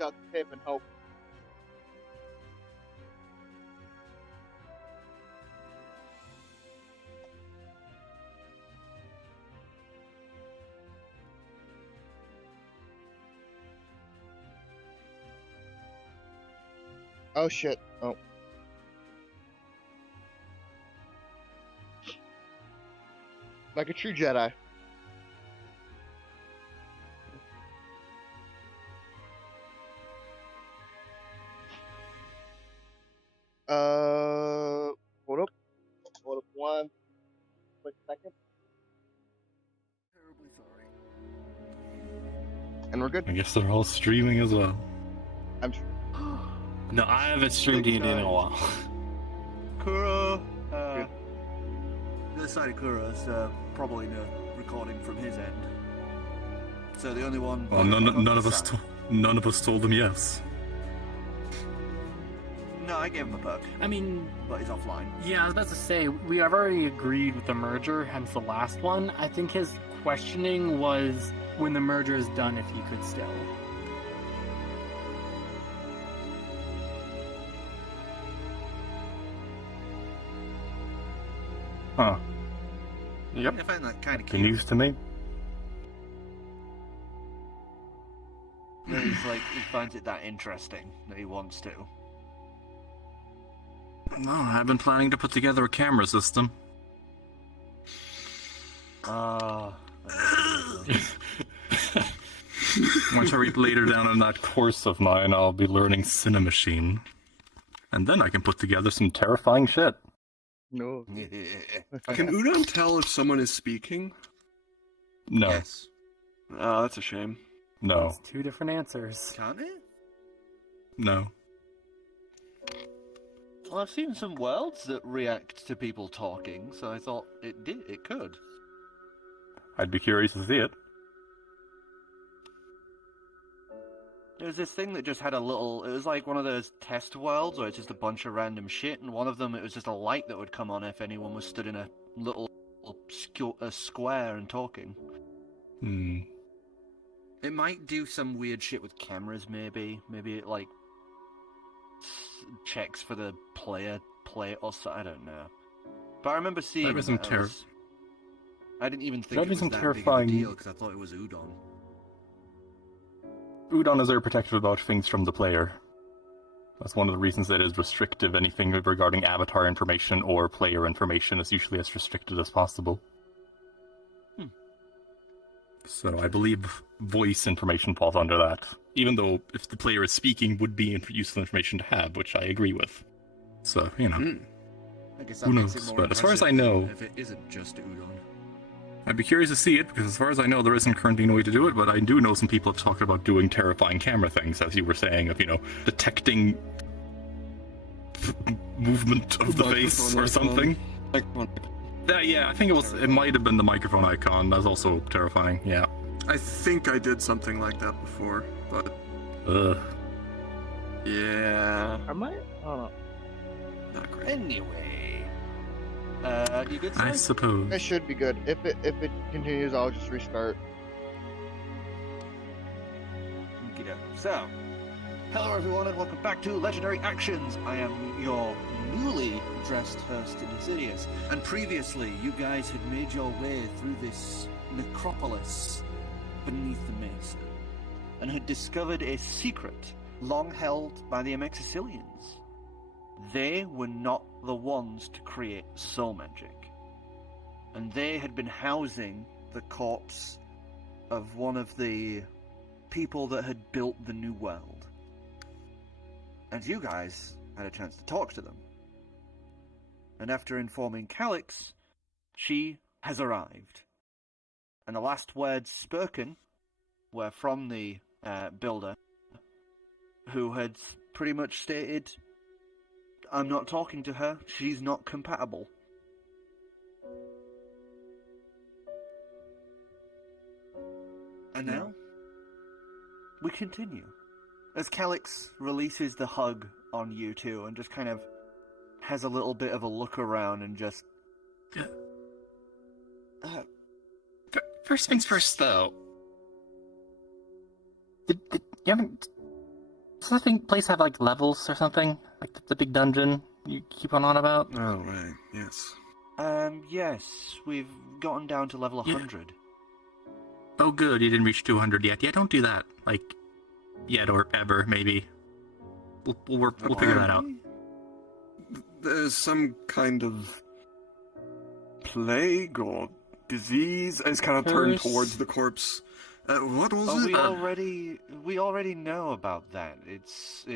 out the tip and hope. Oh shit. Oh. Like a true Jedi. Hold up. Hold up one quick second. Terribly sorry. And we're good. I guess they're all streaming as well. I'm No, I haven't streamed D&D in a while. Kuro, the other side of Kuro's probably no recording from his end. So the only one. Well, none of us told them yes. No, I gave him a perk, I mean, but he's offline. yeah, I was about to say, we have already agreed with the merger, hence the last one. I think his questioning was when the merger is done, if he could still. Huh. Yep. I find that kind of The cute. news to me. That he's like, he finds it that interesting that he wants to. No, I've been planning to put together a camera system. Ah. Once I read later down in that course of mine, I'll be learning Cinemachine. And then I can put together some terrifying shit. no. Can Udon tell if someone is speaking? No. Yes. Oh, that's a shame. No. That's two different answers. Can't it? No. Well, I've seen some worlds that react to people talking, so I thought it could. I'd be curious to see it. There was this thing that just had a little. It was like one of those test worlds where it's just a bunch of random shit, and one of them it was just a light that would come on if anyone was stood in a little a square and talking. Hmm. It might do some weird shit with cameras, maybe. Maybe it like checks for the player or so. I don't know. But I remember seeing. That'd be some I didn't even think That'd it be was some that terrifying- big of a deal because I thought it was Udon. Udon is very protective about things from the player. That's one of the reasons it is restrictive. Anything regarding avatar information or player information is usually as restricted as possible. So I believe voice information falls under that. Even though if the player is speaking would be useful information to have, which I agree with. So, you know. I guess that Who makes knows? it more But as far as I impressive know- if it isn't just Udon. I'd be curious to see it, because as far as I know, there isn't currently no way to do it, but I do know some people have talked about doing terrifying camera things, as you were saying, of, detecting movement of the face or something. Yeah, I think it might have been the microphone icon. That's also terrifying, yeah. I think I did something like that before, but Ugh. yeah, Am I? Oh not great. Anyway, you good? I Sam? suppose. no. It should be good. If it continues, I'll just restart. Okey-doke. So, hello everyone and welcome back to Legendary Actions. I am your newly dressed host, Dicidius. And previously, you guys had made your way through this necropolis beneath the mesa and had discovered a secret long held by the Amexicilians. They were not the ones to create soul magic, and they had been housing the corpse of one of the people that had built the new world. And you guys had a chance to talk to them. And after informing Calix, she has arrived. And the last words spoken were from the builder, who had pretty much stated, I'm not talking to her, she's not compatible. And now, we continue. As Calix releases the hug on you two and just kind of has a little bit of a look around and just... First things first, though. You haven't Does that place have like levels or something? Like the big dungeon you keep on about? Oh, right, yes. Yes, we've gotten down to level 100. Oh, good, you didn't reach 200 yet. Yeah, don't do that. Like, yet or ever, maybe. We'll figure that out. There's some kind of plague or disease. It's kind of turned towards the corpse. What was it? We already know about that. It's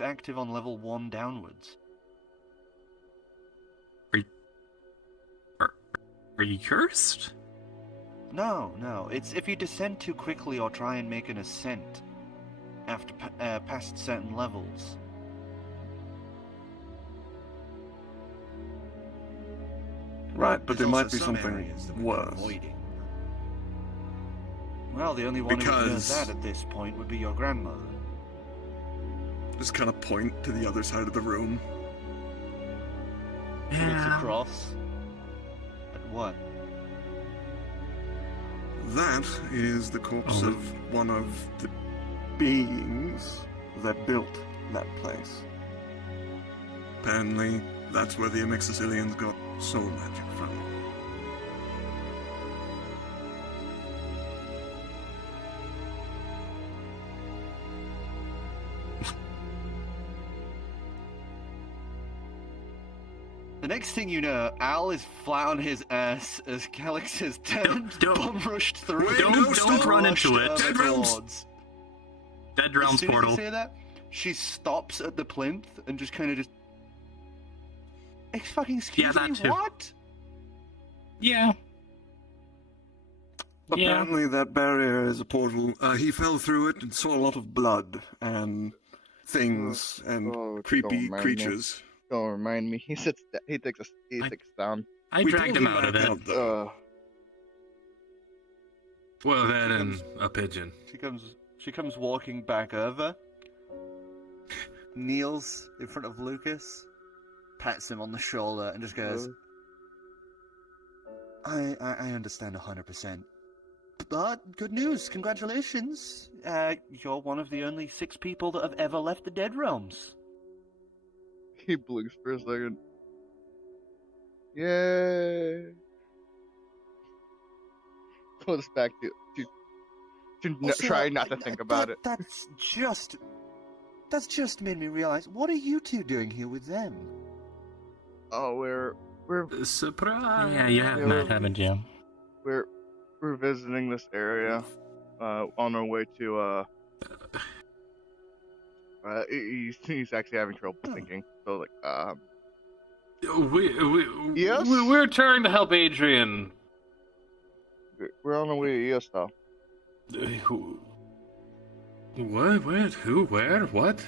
active on level 1 downwards. Are you cursed? No. It's if you descend too quickly or try and make an ascent after past certain levels. Right, but there might be some something areas that we're worse. avoiding. Well, the only one who knows that at this point would be your grandmother. Just kind of point to the other side of the room. She looks across. At what? That is the corpse of one of the beings that built that place. Apparently, that's where the Amixicilians got soul magic from. The next thing you know, Al is flat on his ass as Calix has turned, bomb rushed through. Wait, don't run into it. Dead realms. Dead realms portal. As you say that, she stops at the plinth and just kind of just. Excuse that me, too. what? Yeah. Apparently that barrier is a portal. He fell through it and saw a lot of blood and things and creepy creatures. Don't remind me. He sits down. I dragged him out of it. Well, that and a pigeon. She comes walking back over, kneels in front of Lucas, pats him on the shoulder, and just goes, I understand 100%. But, good news, congratulations. You're one of the only 6 people that have ever left the Dead Realms. He blinks for a second. Yay! Goes back to try not to think about it. That's just made me realize, what are you two doing here with them? Oh, we're Surprise! Yeah, you have met, haven't you? We're visiting this area, on our way to he's actually having trouble thinking. So yes, We're trying to help Adrian. we're on our way to ES though. Who? What? Where? Who? Where? What?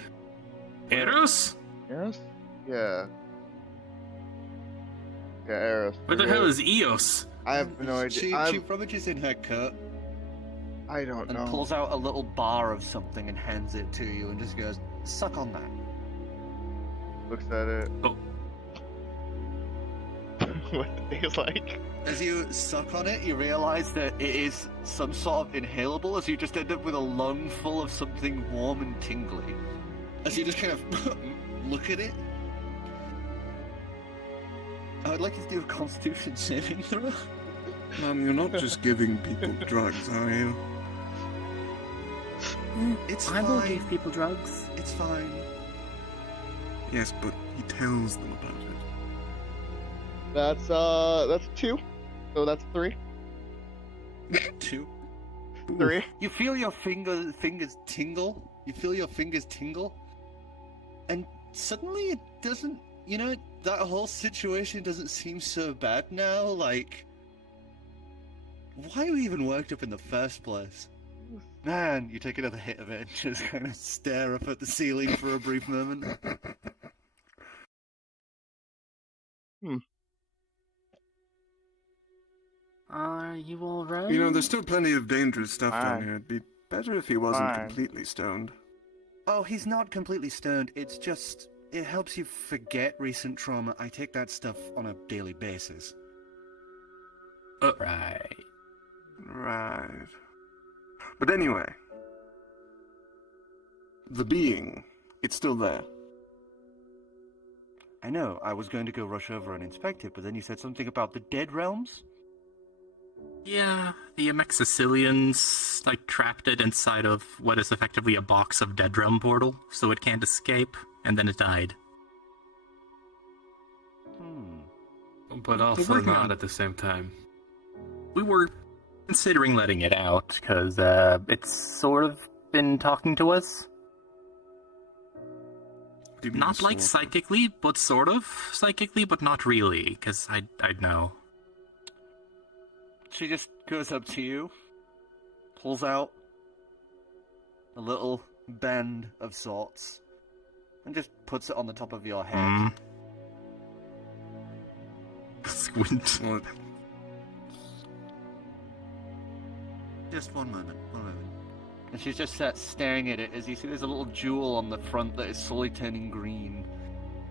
Eros? Eros? Yeah. Yeah, Eros. What the hell is Eos? I have no idea. She rummages in her coat I don't and know. pulls out a little bar of something and hands it to you and just goes, suck on that. Looks at it. Oh. What it tastes like. As you suck on it, you realize that it is some sort of inhalable, as you just end up with a lung full of something warm and tingly. As you just kind of look at it. I'd like you to do a constitution saving throw. You're not just giving people drugs, are you? It's I will fine. give people drugs. It's fine. Yes, but he tells them about it. That's 2. So that's 3. 2. 3. You feel your fingers tingle. You feel your fingers tingle. And suddenly it doesn't, that whole situation doesn't seem so bad now. Like, why are we even worked up in the first place? Man, you take another hit of it and just kind of stare up at the ceiling for a brief moment. Are you alright? There's still plenty of dangerous stuff down Fine. here. It'd be better if he wasn't Fine. completely stoned. Oh, he's not completely stoned. It's just, it helps you forget recent trauma. I take that stuff on a daily basis. Right. Right. But anyway, the being, it's still there. I know, I was going to go rush over and inspect it, but then you said something about the Dead Realms? Yeah, the Sicilians, trapped it inside of what is effectively a box of Dead Realm portal, so it can't escape, and then it died. But also not at the same time. We were considering letting it out, because it's sort of been talking to us. Not psychically, but sort of psychically, but not really, because I'd know. She just goes up to you, pulls out a little band of sorts, and just puts it on the top of your head. Squint. Just one moment. And she's just sat staring at it as you see there's a little jewel on the front that is slowly turning green.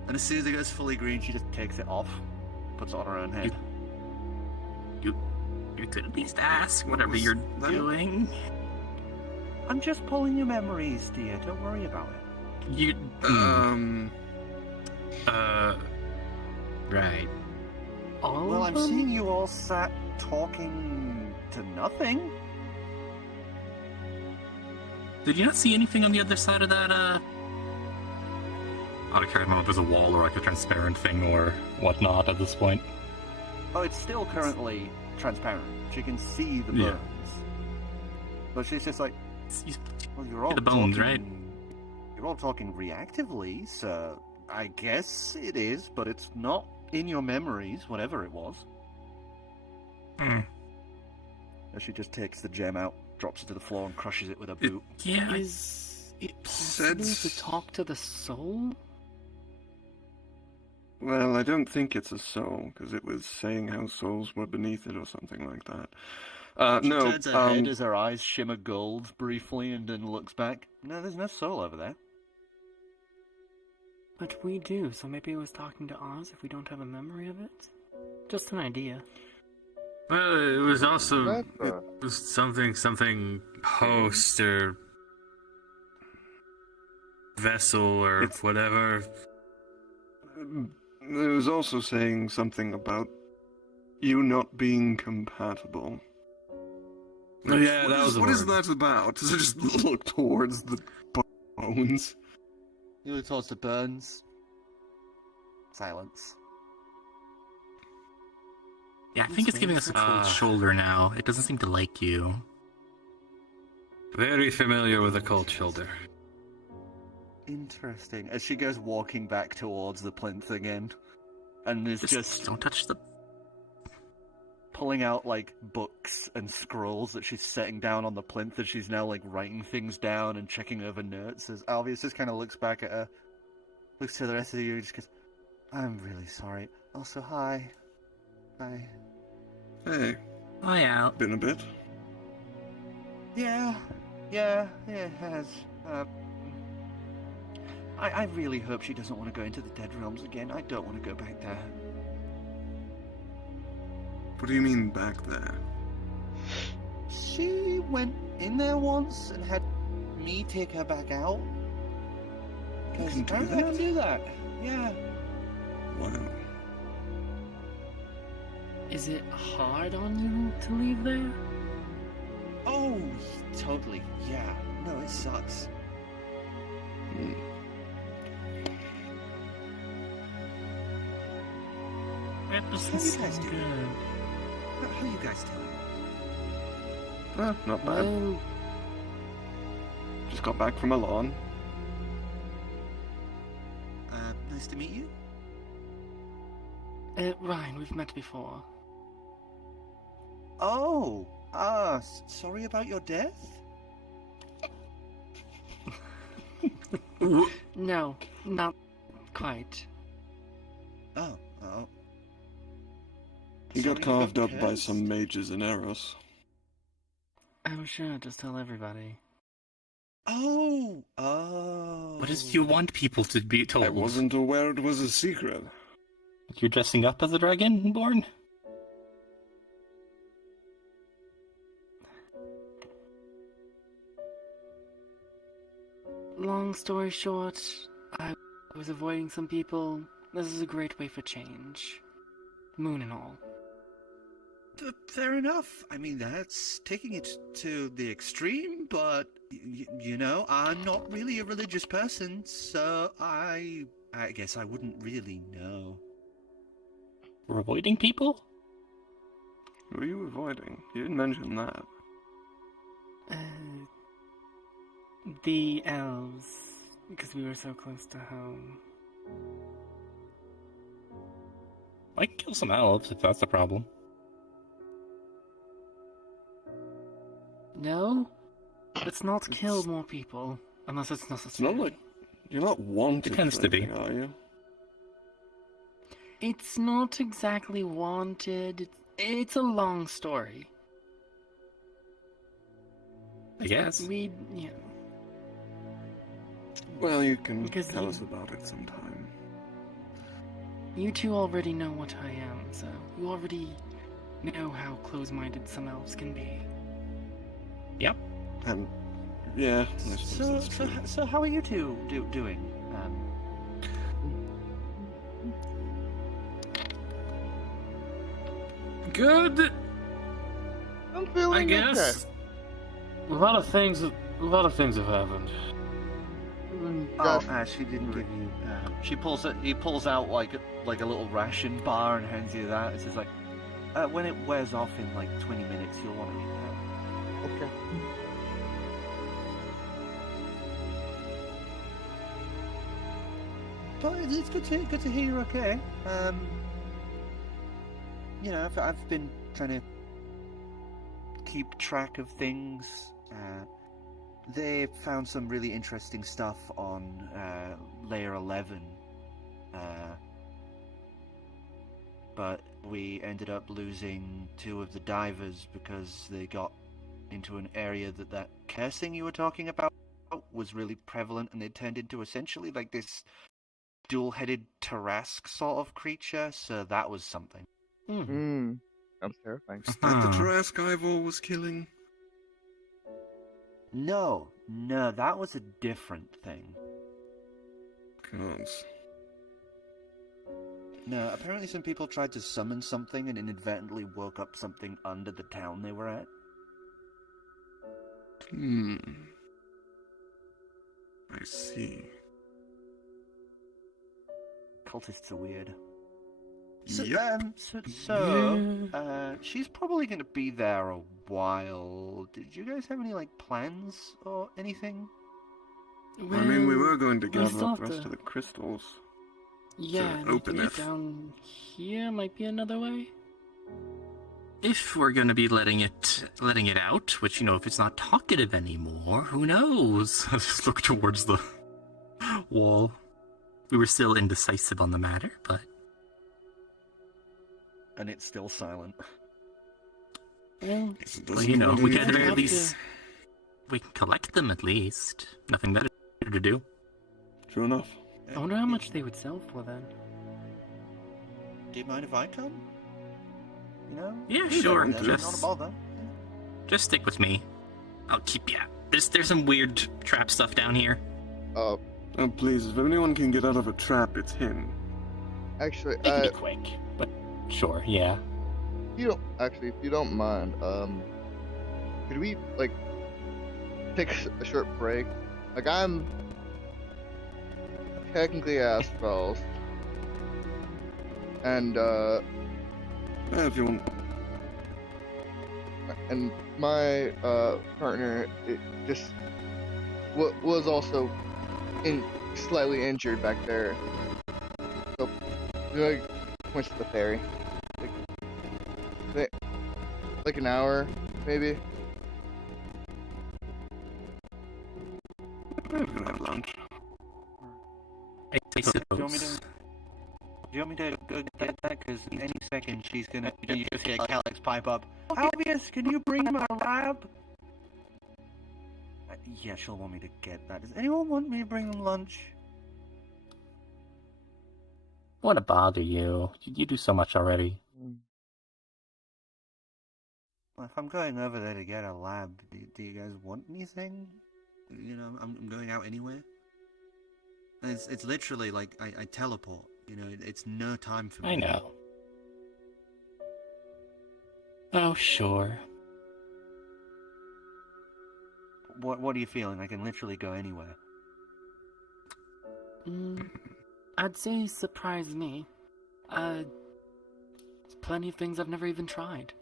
And as soon as it goes fully green, she just takes it off, puts it on her own head. You could at least ask whatever you're doing. I'm just pulling your memories, dear. Don't worry about it. Right. Well, I'm seeing you all sat talking to nothing. Did you not see anything on the other side of that, I don't know if there's a wall or a transparent thing or whatnot at this point. Oh, it's still currently transparent. She can see the bones. Yeah. But she's just like, well, you're all the bones, right? You're all talking reactively, so I guess it is, but it's not in your memories, whatever it was. As she just takes the gem out, drops it to the floor, and crushes it with her boot. Is it possible to talk to the soul? Well, I don't think it's a soul, because it was saying how souls were beneath it or something like that. She turns her head as her eyes shimmer gold briefly and then looks back. No, there's no soul over there. But we do, so maybe it was talking to Oz if we don't have a memory of it? Just an idea. Well, it was also something host or vessel or whatever. It was also saying something about you not being compatible. Oh, yeah, that was what is that about? Does it just look towards the bones? You look towards the burns. Silence. Yeah, I think it's giving us a cold shoulder now. It doesn't seem to like you. Very familiar with a cold shoulder. Interesting. As she goes walking back towards the plinth again, and is just don't touch the... pulling out books and scrolls that she's setting down on the plinth, as she's now writing things down and checking over notes. As Alvius just kind of looks back at her, looks to the rest of you, and just goes, "I'm really sorry. Also, hi. Hi." Hey. Hi, Al. Been a bit? Yeah, it has. I really hope she doesn't want to go into the Dead Realms again. I don't want to go back there. What do you mean back there? She went in there once and had me take her back out. You can do apparently I can do that. Yeah. Wow. Is it hard on you to leave there? Oh, totally. Yeah. No, it sucks. That doesn't How you sound guys doing? good. How you guys doing? Not bad. Well, Just got back from a lawn. Nice to meet you. Ryan, we've met before. Oh, sorry about your death? No, not quite. Oh. He Sorry got you carved up by cursed? some mages in Eros. I'm sure, just tell everybody. Oh. What does you want people to be told? I wasn't aware it was a secret. You're dressing up as a dragonborn? long story short, I was avoiding some people. This is a great way for change. Moon and all. Fair enough. I mean, that's taking it to the extreme, but, you know, I'm not really a religious person, so I guess I wouldn't really know. We're avoiding people? Who are you avoiding? You didn't mention that. The elves, because we were so close to home. I can kill some elves if that's a problem. No? Let's not kill more people, unless it's It's necessary. not like you're not wanted. It tends for to be. anything, are you? It's not exactly wanted. It's a long story. I guess. Yeah. Well, you can Because tell you- us about it sometime. You two already know what I am, so you already know how close-minded some elves can be. Yep. And yeah, I suppose that's true. So how are you two doing? Good, I'm feeling I guess. A lot of things have happened. Okay. Oh, she didn't give you. He pulls out like a little ration bar and hands you that. It says like, when it wears off in like 20 minutes, you'll want to eat that. Okay. But it's good to hear you're okay. You know, I've been trying to keep track of things. They found some really interesting stuff on layer 11. But we ended up losing 2 of the divers because they got into an area that cursing you were talking about was really prevalent, and they turned into essentially like this dual-headed Tarrasque sort of creature, so that was something. Sounds terrifying. Is that the Tarrasque Ivor was killing? No, that was a different thing. Gods. No, apparently some people tried to summon something and inadvertently woke up something under the town they were at. I see. Cultists are weird. Yep. She's probably going to be there a while. Did you guys have any, like, plans or anything? I mean, we Well, were going to gather still up the have rest to- of the crystals. Yeah, to open maybe it. down here might be another way. If we're gonna be letting it out, which, you know, if it's not talkative anymore, who knows? I just look towards the wall. We were still indecisive on the matter, but And it's still silent. Well, well, you know, we can at the very have least we can collect them at least. Nothing better to do. True enough. I wonder how much they would sell for then. Do you mind if I come? You know? Yeah, sure. Not a Just bother. stick with me. I'll keep ya. There's some weird trap stuff down here. Oh, please, if anyone can get out of a trap, it's him. Actually, It can be quick, but sure, yeah. if you don't mind, could we, like, take a short break? Like, I'm technically ass spells. And, If you want. and my, partner, it just was also slightly injured back there. So, like, points to the ferry. Like an hour, maybe? We're gonna have lunch. I Do you want me suppose. to? Do you want me to go get that? Because any second she's gonna. You just hear Alex pipe up. Albius, can you bring my lab? Yeah, she'll want me to get that. Does anyone want me to bring them lunch? I want to bother you. You do so much already. Well, if I'm going over there to get a lab, do you guys want anything? you know, I'm going out anywhere. And it's literally like I teleport. You know, it's no time for me. I know. Oh, sure. What are you feeling? I can literally go anywhere. I'd say surprise me. There's plenty of things I've never even tried.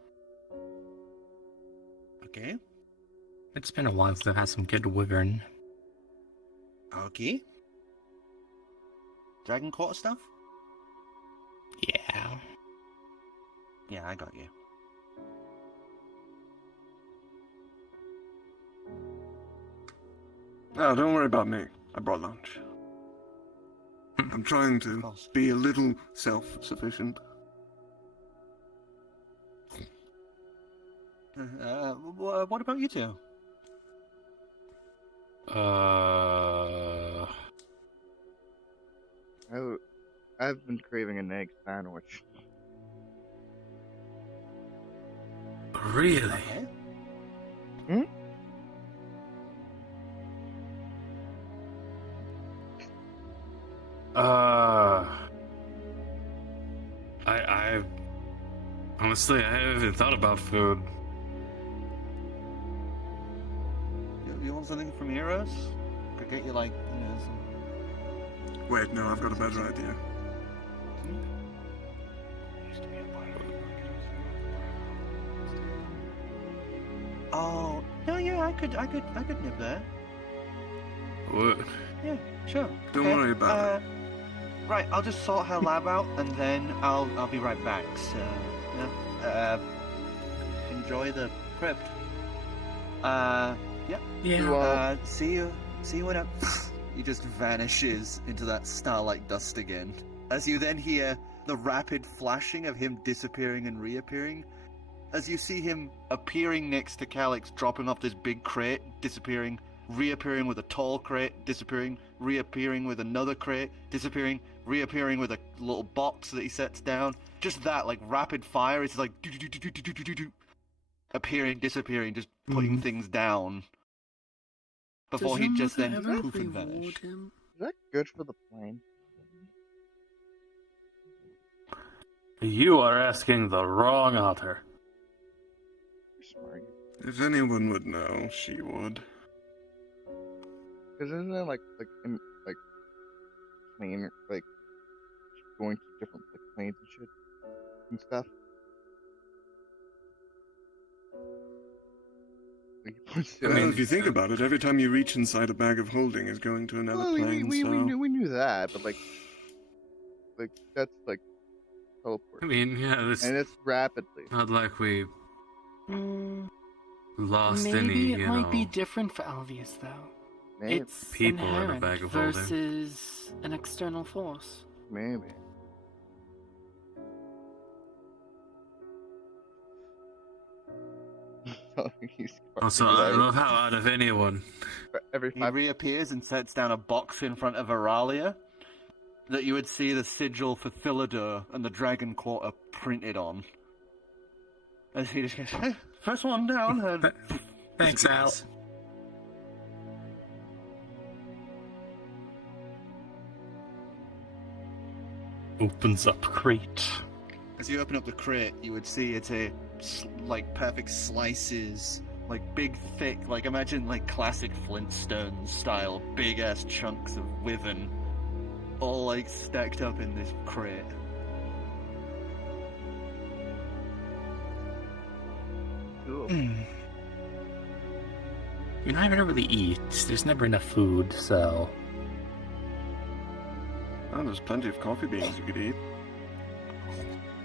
Okay. It's been a while since I've had some good wyvern. Okay. Dragon quarter stuff? Yeah. Yeah, I got you. Oh, don't worry about me. I brought lunch. I'm trying to be a little self-sufficient. What about you two? I've been craving an egg sandwich. Really? Okay. I honestly, I haven't thought about food. You want something from Heroes? Could get you like, you know, some... Wait, no, I've got a better idea. Oh, no, yeah, I could nip there. What? Yeah, sure. Don't worry about it. Right, I'll just sort her lab out, and then I'll be right back. So, yeah. Enjoy the crypt. Yeah. Yeah. See you when he just vanishes into that starlight dust again. As you then hear the rapid flashing of him disappearing and reappearing. As you see him appearing next to Calyx, dropping off this big crate, disappearing, reappearing with a tall crate, disappearing, reappearing with another crate, disappearing, reappearing with a little box that he sets down. Just that, like, rapid fire. It's like do-do-do-do-do-do-do-do. Appearing, disappearing, just putting things down. Before he just then poof and vanish. Is that good for the plane? You are asking the wrong Otter. Smart. If anyone would know, she would. Because isn't it like plane, like going to different like planes and shit and stuff? Well, if you think about it, every time you reach inside a bag of holding is going to another plane, we so... we knew that, but like that's like teleport. I mean, yeah, it's And it's rapidly. not like we lost Maybe any, it you might know, be different for Alvius, though. Maybe. It's people in a inherent bag of holding. versus an external force. Maybe. Also, I love how out of anyone. Every He 5 reappears and sets down a box in front of Auralia that you would see the sigil for Philidor and the Dragon Quarter printed on. As he just goes, hey, first one down, and Thanks, Al. Opens up crate. as you open up the crate, you would see it's a like perfect slices, like big thick, like imagine like classic Flintstones style, big ass chunks of wyvern, all like stacked up in this crate. Cool. You know, I never really eat. There's never enough food, so. Oh, there's plenty of coffee beans you could eat.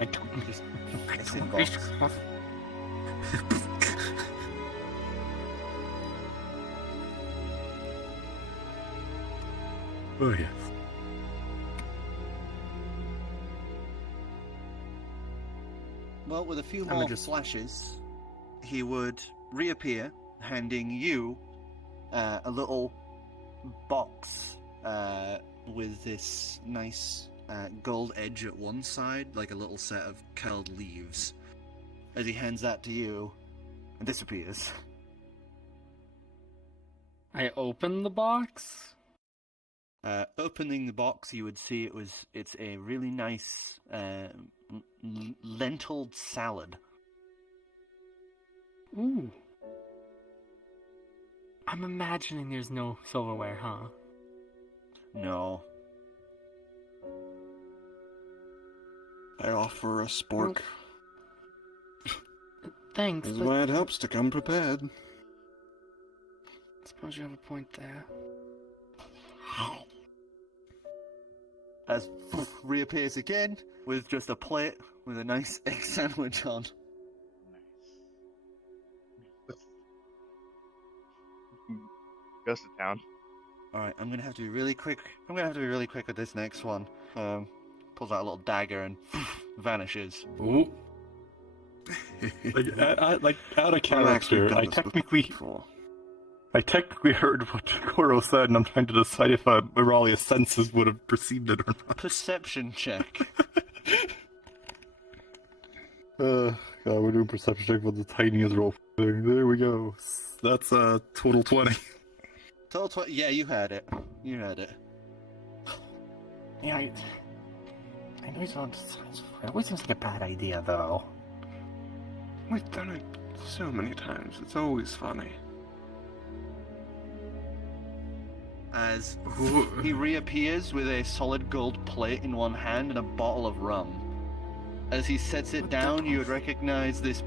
I don't Just it's in in box. Oh, yeah. Well, with a few more flashes, he would reappear, handing you a little box with this nice gold edge at one side, like a little set of curled leaves. As he hands that to you, and disappears. I open the box. Opening the box, you would see it's a really nice lentil salad. Ooh. I'm imagining there's no silverware, huh? No. I offer a spork. Thanks, This is but why it helps to come prepared. I suppose you have a point there. As reappears again with just a plate with a nice egg sandwich on. Goes to town. Alright, I'm gonna have to be really quick. With this next one. Pulls out a little dagger and vanishes. Ooh. like out of character, I technically heard what Koro said, and I'm trying to decide if Aurelia's senses would have perceived it or not. Perception check. God, we're doing perception check with the tiniest roll. There we go. That's a total 20. Total 20. Yeah, you had it. Yeah, I know it always seems like a bad idea, though. We've done it so many times. It's always funny. As he reappears with a solid gold plate in one hand and a bottle of rum. As he sets it down, you would recognize this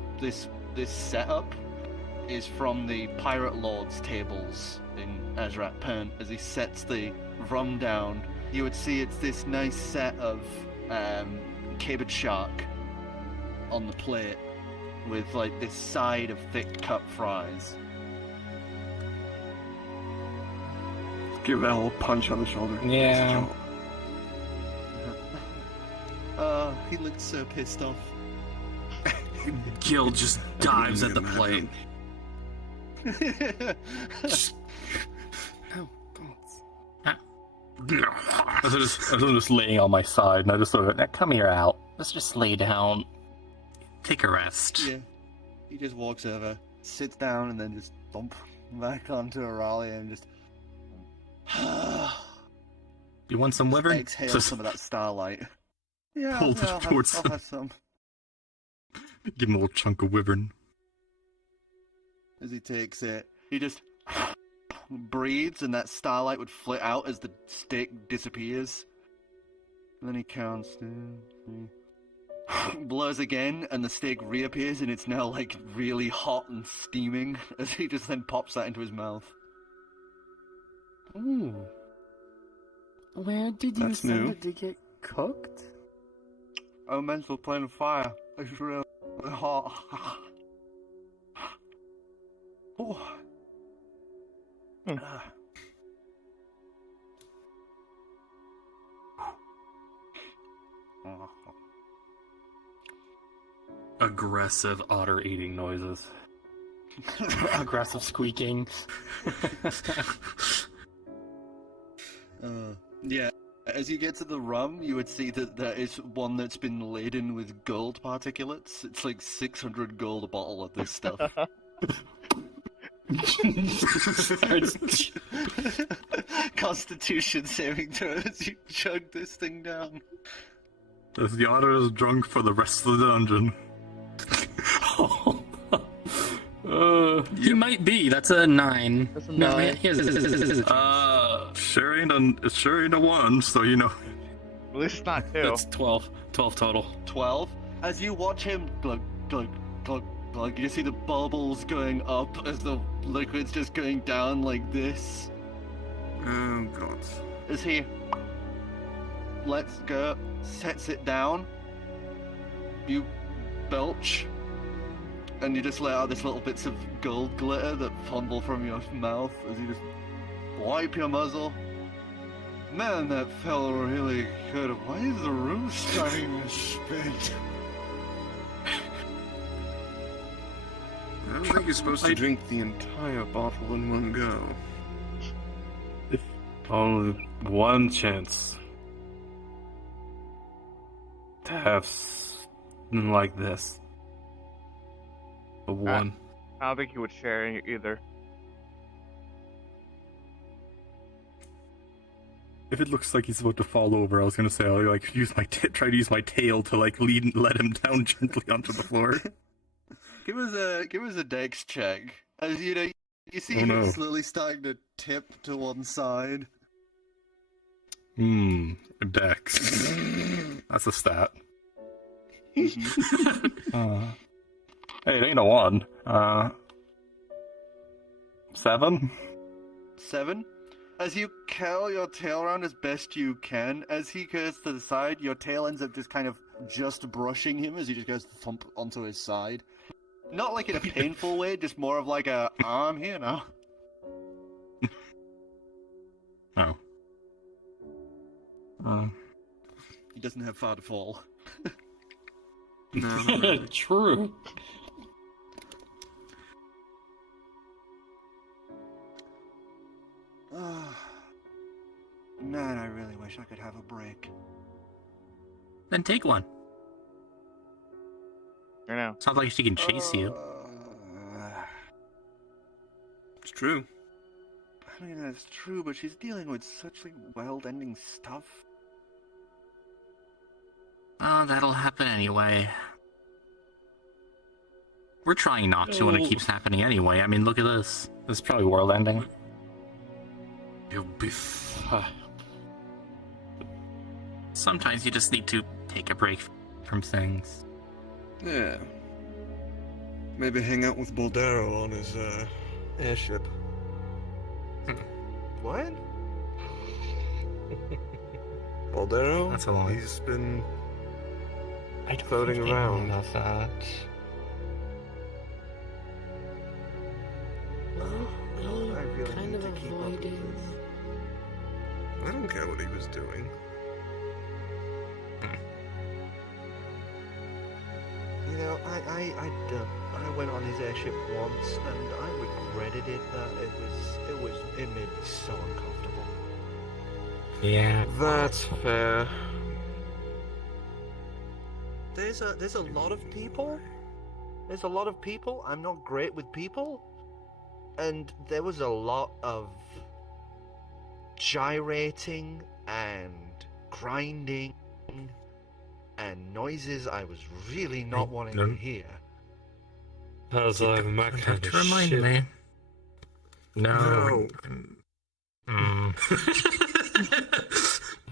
setup is from the Pirate Lord's tables in Azrat Pern. As he sets the rum down, you would see it's this nice set of cabbage shark on the plate with like this side of thick cut fries. Give that a little punch on the shoulder. Yeah. He looked so pissed off. Gill just dives at the plate. Oh, gods. I'm just laying on my side, and I just sort of, come here, Al. Let's just lay down. Take a rest. Yeah. He just walks over, sits down, and then just thump back onto Aurelia and just You want some wyvern? exhale some of that starlight. Yeah, Pull I'll towards have some. Give him a little chunk of wyvern. As he takes it, he just breathes, and that starlight would flit out as the stick disappears. And then he counts 2, 3. Blows again, and the steak reappears, and it's now like really hot and steaming. As he just then pops that into his mouth. Ooh. Where did you That's send new. it to get cooked? Oh, mental plane of fire. It's really hot. Oh. Aggressive Otter eating noises. Aggressive squeaking. Yeah. As you get to the rum, you would see that there is one that's been laden with gold particulates. It's like 600 gold a bottle of this stuff. Constitution saving throw as you chug this thing down. As the otter is drunk for the rest of the dungeon. He might be. That's a 9. That's a No, 9. he has a Sure ain't a 1, so you know. At least it's not 2. That's 12. 12 total. 12. As you watch him glug, glug, glug, glug, you see the bubbles going up as the liquid's just going down like this. Oh, God. As he lets go, sets it down, you belch, and you just let out these little bits of gold glitter that fumble from your mouth as you just wipe your muzzle. Man, that fellow really could have. Why is the room starting to spin? I don't think you're supposed to drink the entire bottle in one go. If only one chance to have something like this. A one. I don't think he would share either. if it looks like he's about to fall over, I was gonna say I'll like try to use my tail to like let him down gently onto the floor. Give us a dex check. As you know, you see him slowly starting to tip to one side. Dex. That's a stat. Hey, it ain't a 1. 7? 7? As you curl your tail around as best you can, as he goes to the side, your tail ends up just kind of just brushing him as he just goes thump onto his side. Not like in a painful way, just more of like a, I'm here now. Oh. He doesn't have far to fall. No. True. Man, I really wish I could have a break. Then take one. I know. It's not like she can chase you. It's true. I mean, that's true, but she's dealing with such like world-ending stuff. Oh, that'll happen anyway. We're trying not to, and it keeps happening anyway. I mean, look at this. This is probably world ending. You'll be fine. Sometimes you just need to take a break from things. Yeah. Maybe hang out with Boldero on his airship. What? Boldero? That's a lot. He's been I don't floating think I know around. about that. I really kind need of to keep up with avoiding. this. I don't care what he was doing. You know, I went on his airship once, and I regretted it. It made me so uncomfortable. Yeah. That's fair. There's a lot of people. There's a lot of people. I'm not great with people, and there was a lot of gyrating and grinding and noises I was really not wanting to hear. As I've Mac You have to remind me. No. I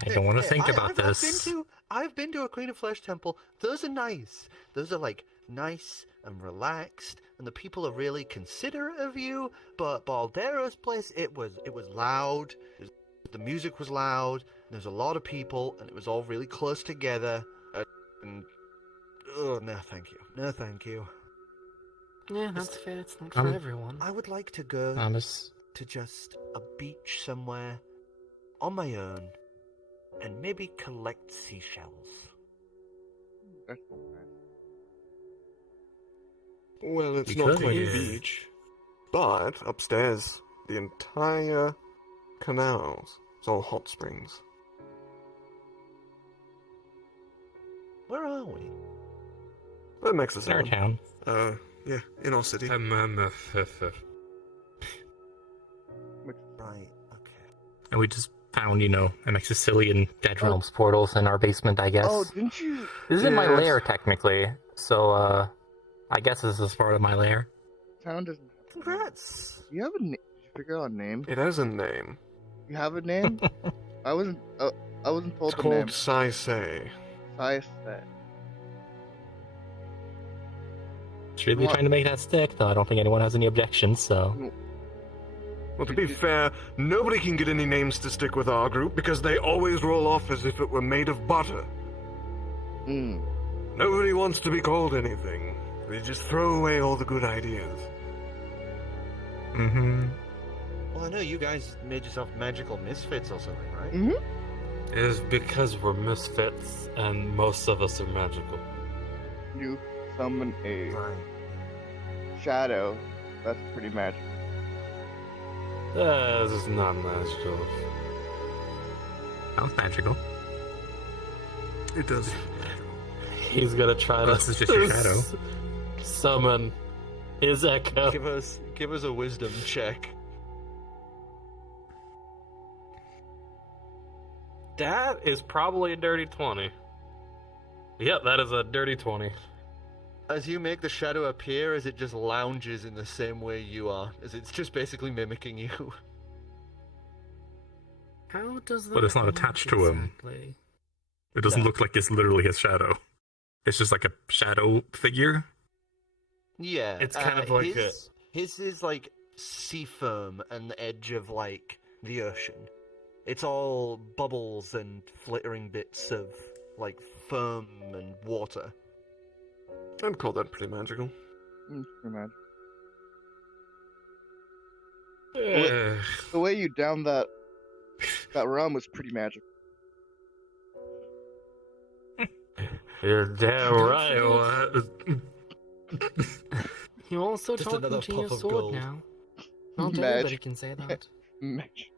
don't want to think about this. I've been to a Queen of Flesh temple. Those are nice. Those are like nice and relaxed, and the people are really considerate of you. But Baldero's place, it was loud. The music was loud. There's a lot of people, and it was all really close together. And no, thank you. No, thank you. Yeah, that's fair. It's not for everyone. I would like to go to just a beach somewhere on my own and maybe collect seashells. That's not bad. Well, it's You not could, quite yeah. a beach, but upstairs, the entire canals, it's all hot springs. Where are we? That makes us In our town. Yeah, in our city. Right, okay. And we just found, an Exicilian dead realm. Realms portals in our basement, I guess. Oh, didn't you? This isn't my Yes. lair, technically. So, I guess this is part of my lair. Town doesn't. Congrats! Do you have a name? Did you figure out a name? It has a name. You have a name? I wasn't told It's the called name. Sai Se. I said. It's really What? trying to make that stick, though. I don't think anyone has any objections, so. Well, to be fair, nobody can get any names to stick with our group because they always roll off as if it were made of butter. Mm. Nobody wants to be called anything. They just throw away all the good ideas. Mm-hmm. Well, I know you guys made yourself magical misfits or something, right? Mm-hmm. It is because we're misfits, and most of us are magical. You summon a Right. shadow. That's pretty magical. This is not magical. Sounds magical. It does. He's gonna try to. This is just your shadow. Summon his echo. Give us a wisdom check. That is probably a dirty 20. Yep, that is a dirty 20. As you make the shadow appear, as it just lounges in the same way you are, as it's just basically mimicking you. How does that But it's not work attached to him. exactly? It doesn't look like it's literally his shadow. It's just like a shadow figure. Yeah, It's kind of like his is like sea foam and the edge of like the ocean. It's all bubbles and flittering bits of like foam and water. I'd call that pretty magical. Pretty magical. The way you downed that realm was pretty magical. You're damn right. What? You also Just talking another to your puff of sword gold. now. Not Magic. everybody can say that. Magic.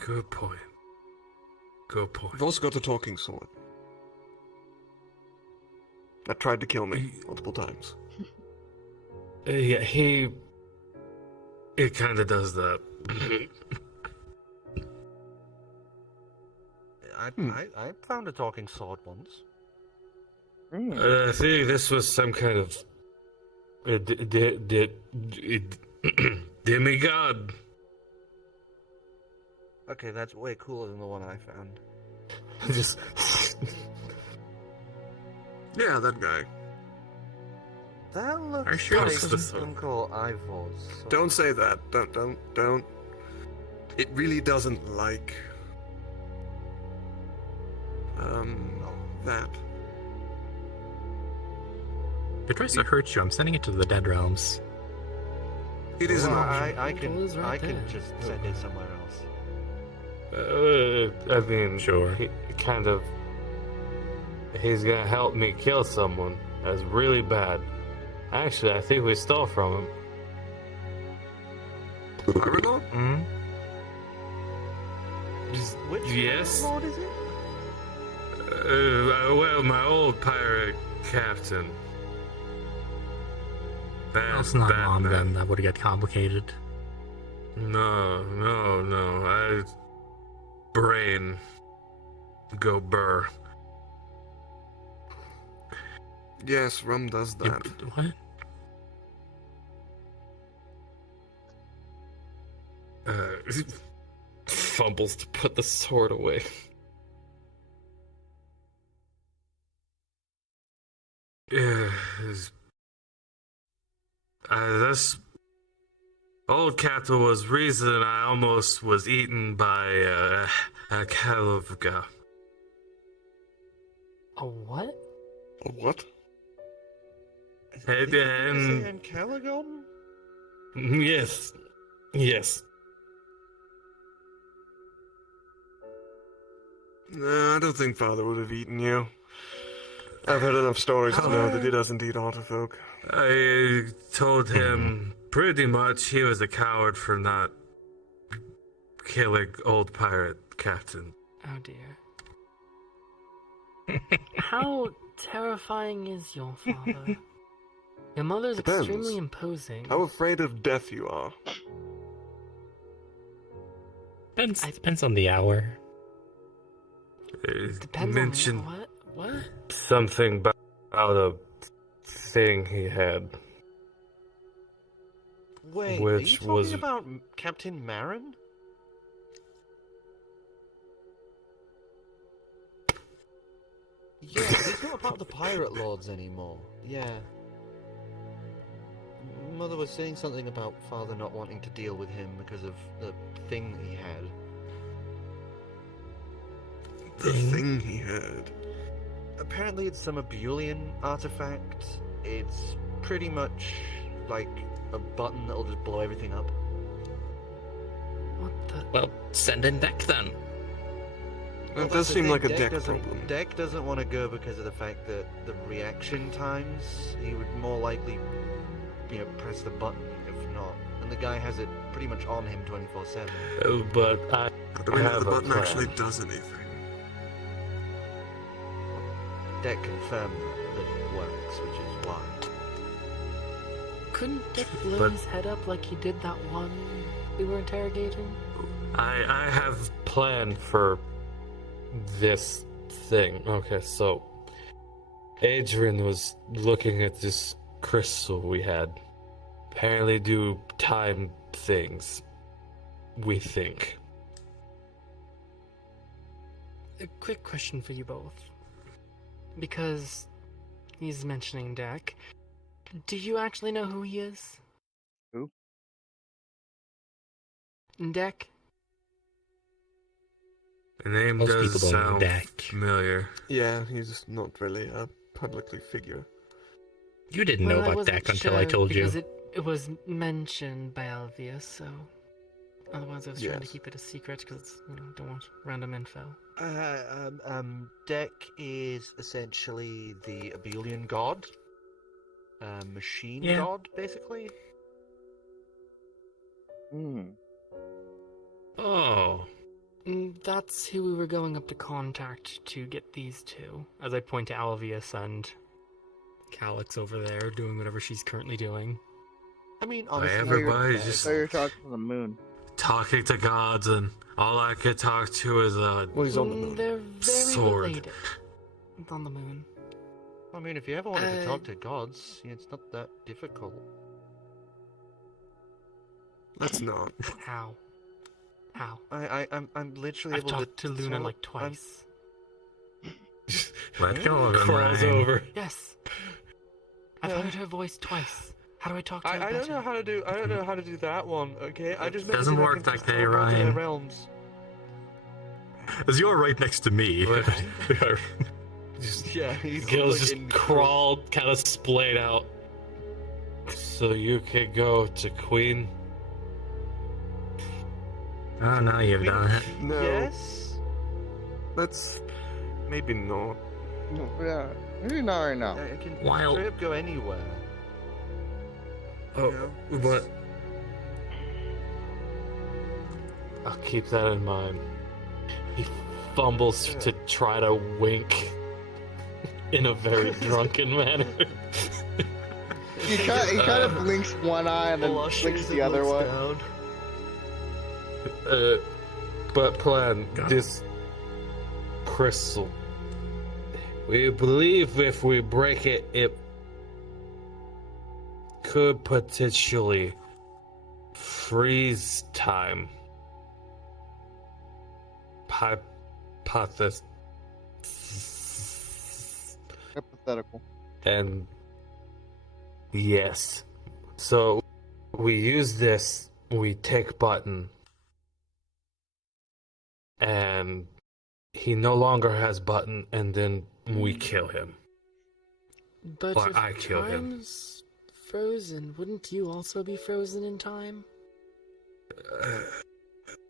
Good point. Good point. I've also got a talking sword. That tried to kill me multiple times. Yeah, it kind of does that. I found a talking sword once. I think this was some kind of demigod. Okay, that's way cooler than the one I found. Just Yeah, that guy. That looks Are you sure like it's this one? Uncle Ivor's. Don't say that. Don't. It really doesn't like... that. If it tries to hurt you, I'm sending it to the Dead Realms. It is an Well, option. I can Uncle is right I can there. just send it somewhere else. I mean, Sure. He kind of. He's gonna help me kill someone. That's really bad. Actually, I think we stole from him. Paragon? Hmm? Which Yes. lord is it? Well, my old pirate captain. That's not long then. That would get complicated. No. Brain. Go burr. Yes, rum does that. What? Fumbles to put the sword away. Yeah, this old captain was reason I almost was eaten by a Kalovga. A what? A what? And Caligon? yes. No, I don't think Father would have eaten you. I've heard enough stories to know that he doesn't eat Otterfolk. I told him pretty much he was a coward for not killing old pirate captain. Oh dear. How terrifying is your father? Your mother's Depends. extremely imposing. How afraid of death you are. Depends on the hour. Depends Mentioned on what? something about a thing he had. Wait, Which are you talking was- about Captain Marin? Yeah, he's not about the pirate lords anymore. Yeah. Mother was saying something about father not wanting to deal with him because of the thing that he had. The thing he had. Apparently it's some Abulian artifact. It's pretty much like a button that'll just blow everything up. What the? Well, send in deck then. That That's does the seem thing, like a deck doesn't- problem. Deck doesn't want to go because of the fact that the reaction times, he would more likely, press the button if not. And the guy has it pretty much on him 24/7. But I Do we know have the a button plan. actually does anything? Deck confirmed that it works, which is why. Couldn't Dick blow But- his head up like he did that one we were interrogating? I have planned for this thing. Okay, so Adrian was looking at this crystal we had. Apparently do time things, we think. A quick question for you both. Because he's mentioning Deck. Do you actually know who he is? Who? Deck? The name Most does people don't know sound Dak. familiar. Yeah, he's not really a publicly figure. You didn't know Well, I about wasn't Dak until I sure told you. because it was mentioned by Alvia, so... Otherwise I was trying to Yes. keep it a secret because, don't want random info. Deck is essentially the Abelian god. Machine Yeah. god, basically. Oh. That's who we were going up to contact to get these two. As I point to Alvius and Calyx over there doing whatever she's currently doing. I mean, Why honestly, everybody's So just you're talking to the moon. talking to gods, and all I could talk to is a Well, he's on the moon. They're very Sword. related. It's on the moon. I mean, if you ever wanted to talk to gods, it's not that difficult. Let's not. How? I'm literally I've able talked to Luna talk- like twice. let go of him, Crawls Ryan. over. Yes. I've heard her voice twice. How do I talk to her I don't better? know how to do. I don't know how to do that one. Okay, I just Doesn't work that way, Ryan. Realms. As you're right next to me. Yeah, he's Gill's like just in- crawled, kind of splayed out. So you could go to Queen? Oh, now you've done it. No, Yes. let's maybe not. No, yeah, maybe not right now. I can While- straight up go anywhere. Oh, Yeah. but I'll keep that in mind. He fumbles to try to wink in a very drunken manner. He kind of blinks one eye and then Blushes blinks and the other looks one. down. But plan this crystal. We believe if we break it, it could potentially freeze time. Hypothesis. Hypothetical. And yes. So we use this, we take button, and he no longer has button, and then we kill him. But Or if I kill him. time's frozen, wouldn't you also be frozen in time?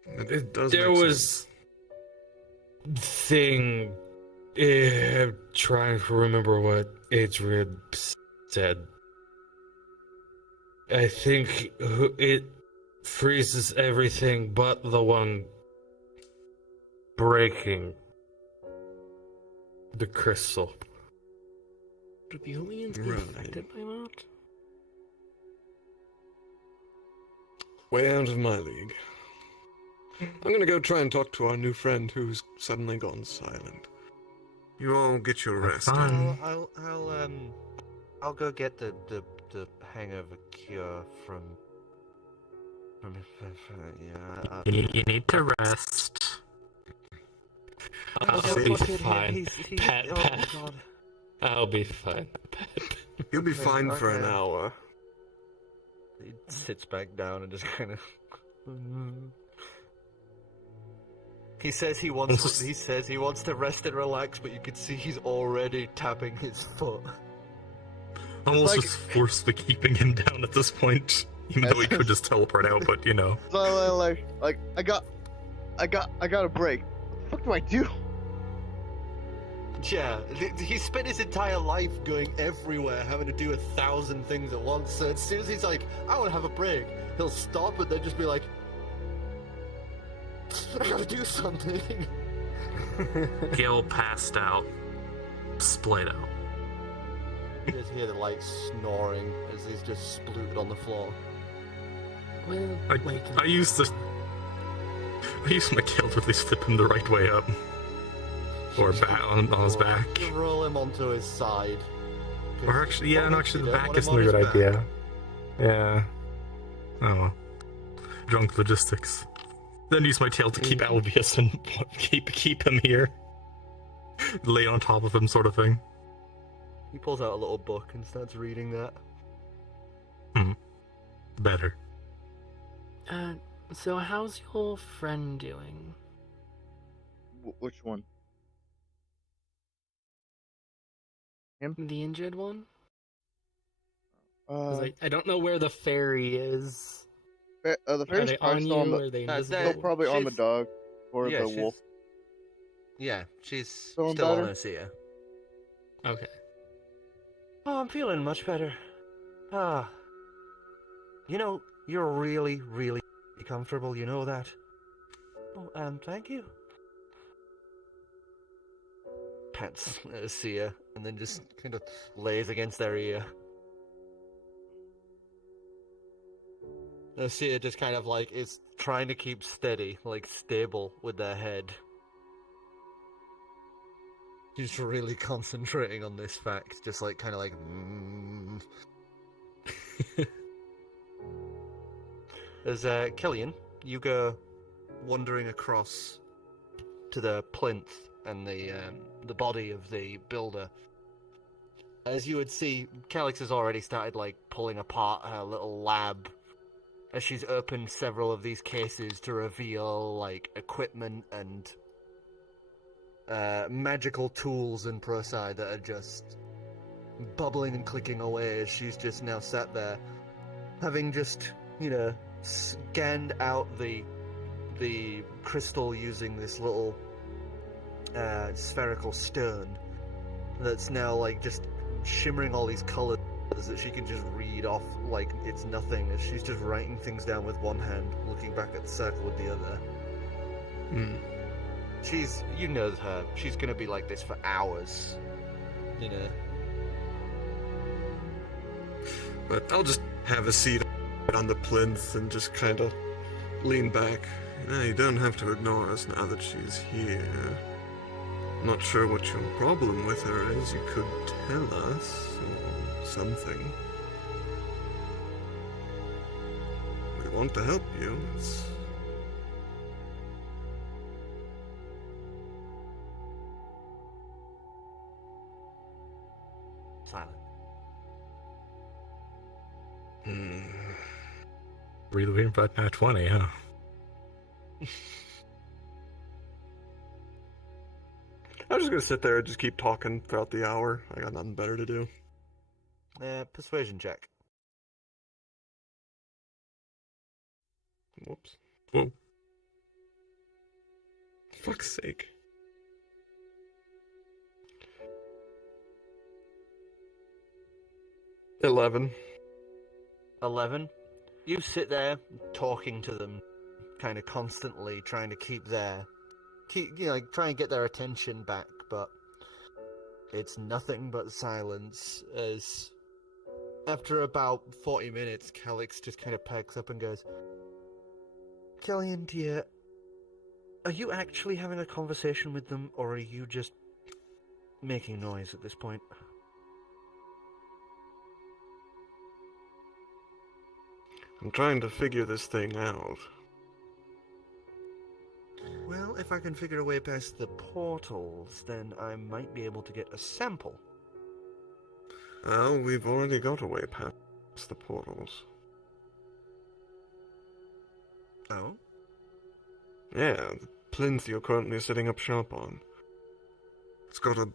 It does. There make was sense. thing trying to remember what Adrian said. I think it freezes everything but the one breaking the crystal. Would Abelians be Right. affected by that? Way out of my league. I'm gonna go try and talk to our new friend who's suddenly gone silent. You all get your rest. Fun. I'll go get the hangover cure from yeah. You need to rest. I'll Yeah, be fuck it, fine. Pat. God. I'll be fine. You'll be fine for an Okay. hour. He sits back down and just kind of. He says he wants. He says he wants to rest and relax, but you can see he's already tapping his foot. Almost Like- just forcibly keeping him down at this point. Even though he could just teleport out, but you know. So like I got a break. What the fuck do I do? Yeah, he spent his entire life going everywhere, having to do 1,000 things at once. So as soon as he's like, I want to have a break, he'll stop and then just be like, I gotta do something. Gill passed out. Splayed out. You just hear the light snoring as he's just splooted on the floor. Well, I used to I use my tail to at least flip him the right way up. Or on his back. Roll him onto his side. Or actually, yeah, no, actually the You don't back want isn't him a on good his idea. Yeah. Oh well. Drunk logistics. Then use my tail to keep Albius and keep him here. Lay on top of him, sort of thing. He pulls out a little book and starts reading that. Better. So how's your friend doing? Which one? Him? The injured one? Uh, I don't know where the fairy is. the Are fairy's they probably on still on you? the. Are they they're- invisible? Still probably on the she's- dog or yeah, the she's- wolf. Yeah, she's Feeling still on better? us here. Okay. Oh, I'm feeling much better. You know, you're really, really comfortable, you know that? Oh, thank you. Pats Sia, and then just kind of lays against their ear. Sia just kind of like is trying to keep steady, like stable with their head. She's really concentrating on this fact, just like kind of like. As Killian, you go wandering across to the plinth and the body of the builder. As you would see, Calix has already started like pulling apart her little lab, as she's opened several of these cases to reveal like equipment and magical tools and prosci that are just bubbling and clicking away as she's just now sat there, having just, you know, scanned out the crystal using this little spherical stone that's now like just shimmering all these colors that she can just read off like it's nothing, as she's just writing things down with one hand, looking back at the circle with the other. She's, you know her, she's gonna be like this for hours, you know. But I'll just have a seat on the plinth and just kind of lean back. You don't have to ignore us now that she's here. Not sure what your problem with her is. You could tell us, or something. We want to help you. Silent. Really waiting for that 20, huh? I'm just gonna sit there and just keep talking throughout the hour. I got nothing better to do. Persuasion check. Whoops. Whoa. Fuck's sake. $11. 11. You sit there talking to them, kind of constantly trying to keep try and get their attention back, but it's nothing but silence. As after about 40 minutes, Calix just kind of perks up and goes, "Killian, dear, are you actually having a conversation with them, or are you just making noise at this point?" I'm trying to figure this thing out. Well, if I can figure a way past the portals, then I might be able to get a sample. Well, we've already got a way past the portals. Oh? Yeah, the plinth you're currently setting up shop on. It's got a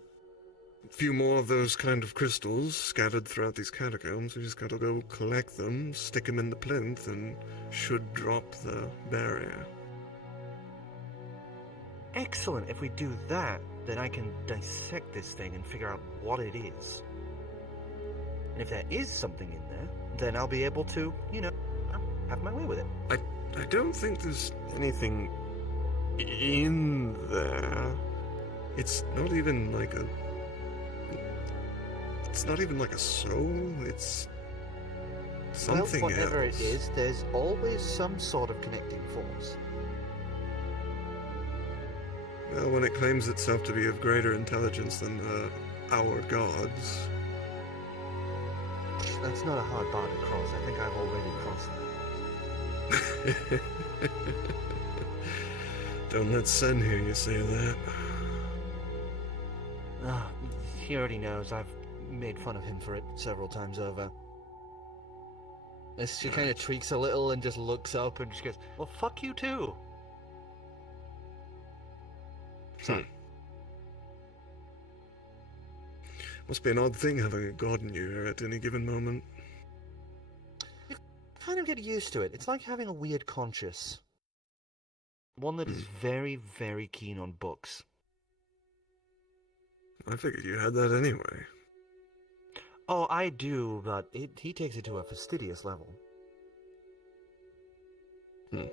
few more of those kind of crystals scattered throughout these catacombs. We just gotta go collect them, stick them in the plinth, and should drop the barrier. Excellent. If we do that, then I can dissect this thing and figure out what it is. And if there is something in there, then I'll be able to, have my way with it. I don't think there's anything in there. It's not even like a... It's not even like a soul. It's something well, whatever else. it is, there's always some sort of connecting force. Well, when it claims itself to be of greater intelligence than our gods. That's not a hard bar to cross. I think I've already crossed that. Don't let Sen hear you say that. He already knows. I've made fun of him for it several times over. She kind of tweaks a little and just looks up and she goes, well, fuck you too. Hmm. Must be an odd thing having a god in you at any given moment. You kind of get used to it. It's like having a weird conscience. One that is very, very keen on books. I figured you had that anyway. Oh, I do, but he takes it to a fastidious level. Hmm.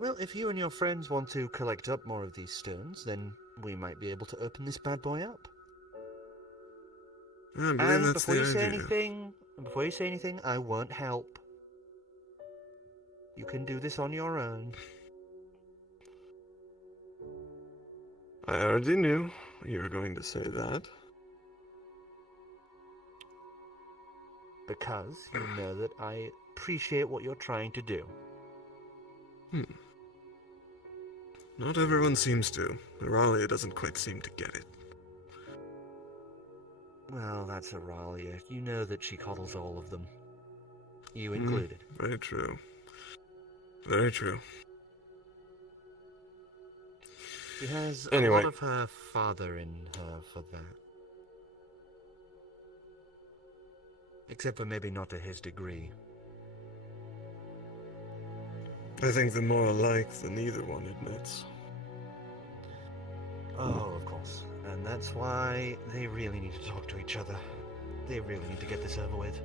Well, if you and your friends want to collect up more of these stones, then we might be able to open this bad boy up. I believe And that's before the you say idea. anything, I won't help. You can do this on your own. I already knew you were going to say that. Because you know that I appreciate what you're trying to do. Not everyone seems to. Aralia doesn't quite seem to get it. Well, that's Aralia. You know that she coddles all of them. You included. Very true. Very true. She has a Anyway. lot of her father in her for that. Except for maybe not to his degree. I think the more alike than either one admits. Oh, of course. And that's why they really need to talk to each other. They really need to get this over with.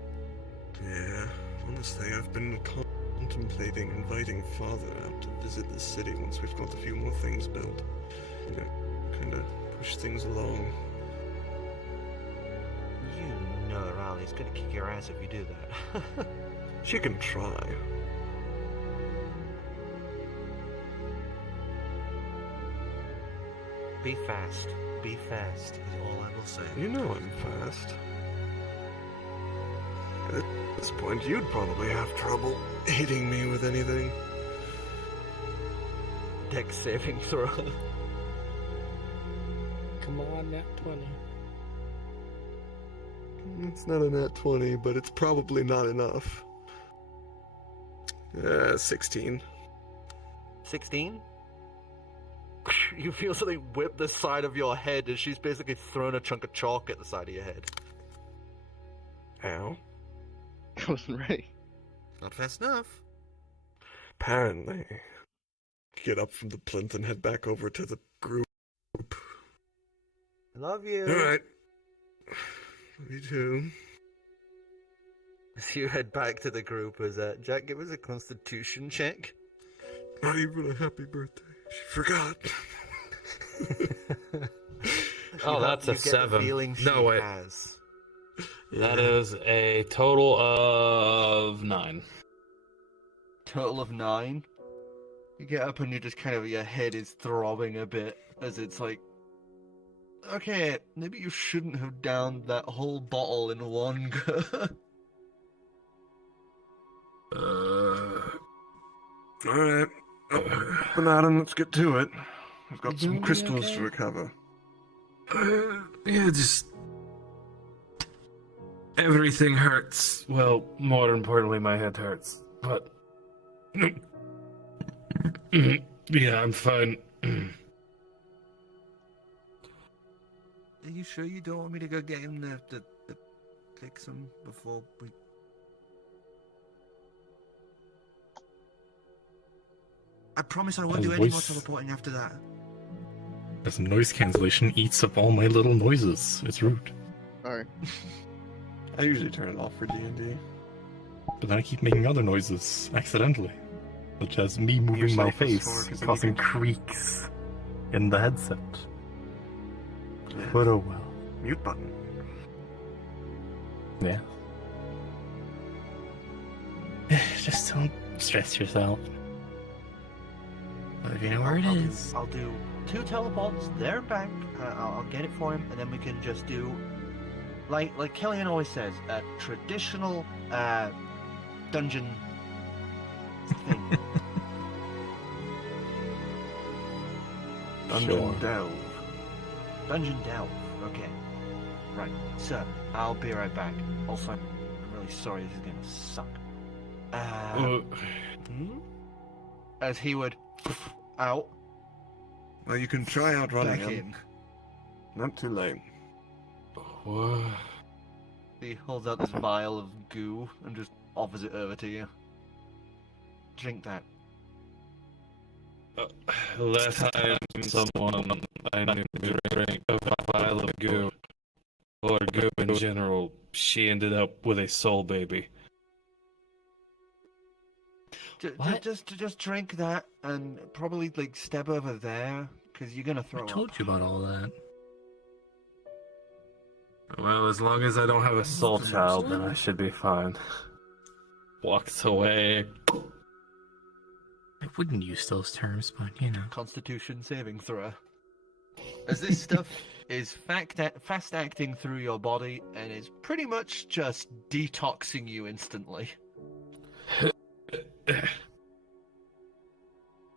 Yeah, honestly, I've been contemplating inviting Father out to visit the city once we've got a few more things built. Kind of push things along. You know Raleig's gonna kick your ass if you do that. She can try. Be fast. Be fast is all I will say. You know I'm fast. At this point, you'd probably have trouble hitting me with anything. Dex saving throw. Come on, nat 20. It's not a nat 20, but it's probably not enough. 16. 16? You feel something whip the side of your head as she's basically thrown a chunk of chalk at the side of your head. Ow. I wasn't ready. Not fast enough. Apparently. Get up from the plinth and head back over to the group. I love you. Alright. Me too. As you head back to the group, Jack, give us a constitution check. Not even a happy birthday. She forgot. Oh, that's a You get the 7. feeling she No, wait. has. That is a total of 9. Total of 9. You get up and you just kind of, your head is throbbing a bit as it's like, okay, maybe you shouldn't have downed that whole bottle in one go. Alright. Open Adam, let's get to it. I've got You some doing crystals okay? to recover. Yeah, just... Everything hurts. Well, more importantly, my head hurts. But... yeah, I'm fine. Are you sure you don't want me to go get him to fix him before we... I promise I won't do any more teleporting after that. This noise cancellation eats up all my little noises. It's rude. Sorry. I usually turn it off for D&D. But then I keep making other noises accidentally. Such as me moving Usually my if it's face, for- 'cause then causing you can- creaks in the headset. Yeah. But oh well. Mute button. Yeah. Just don't stress yourself. If you know where it is. I'll do 2 teleports there and back. I'll get it for him, and then we can just do, like Kellyanne always says, a traditional dungeon thing. Dungeon delve. Dungeon delve. Okay. Right. So I'll be right back. Also, I'm really sorry. This is gonna suck. As he would out. Well, you can try out running Back him. Not too late. What? He holds out this vial of goo and just offers it over to you. Drink that. Last time someone I knew drank a vial of goo, or goo in general, she ended up with a soul baby. What? Just drink that and probably like step over there because you're gonna throw I told up. you about all that. Well, as long as I don't have a soul child, then I should be fine. Walks away. I wouldn't use those terms, but you know. Constitution saving throw. As this stuff is fast acting through your body and is pretty much just detoxing you instantly.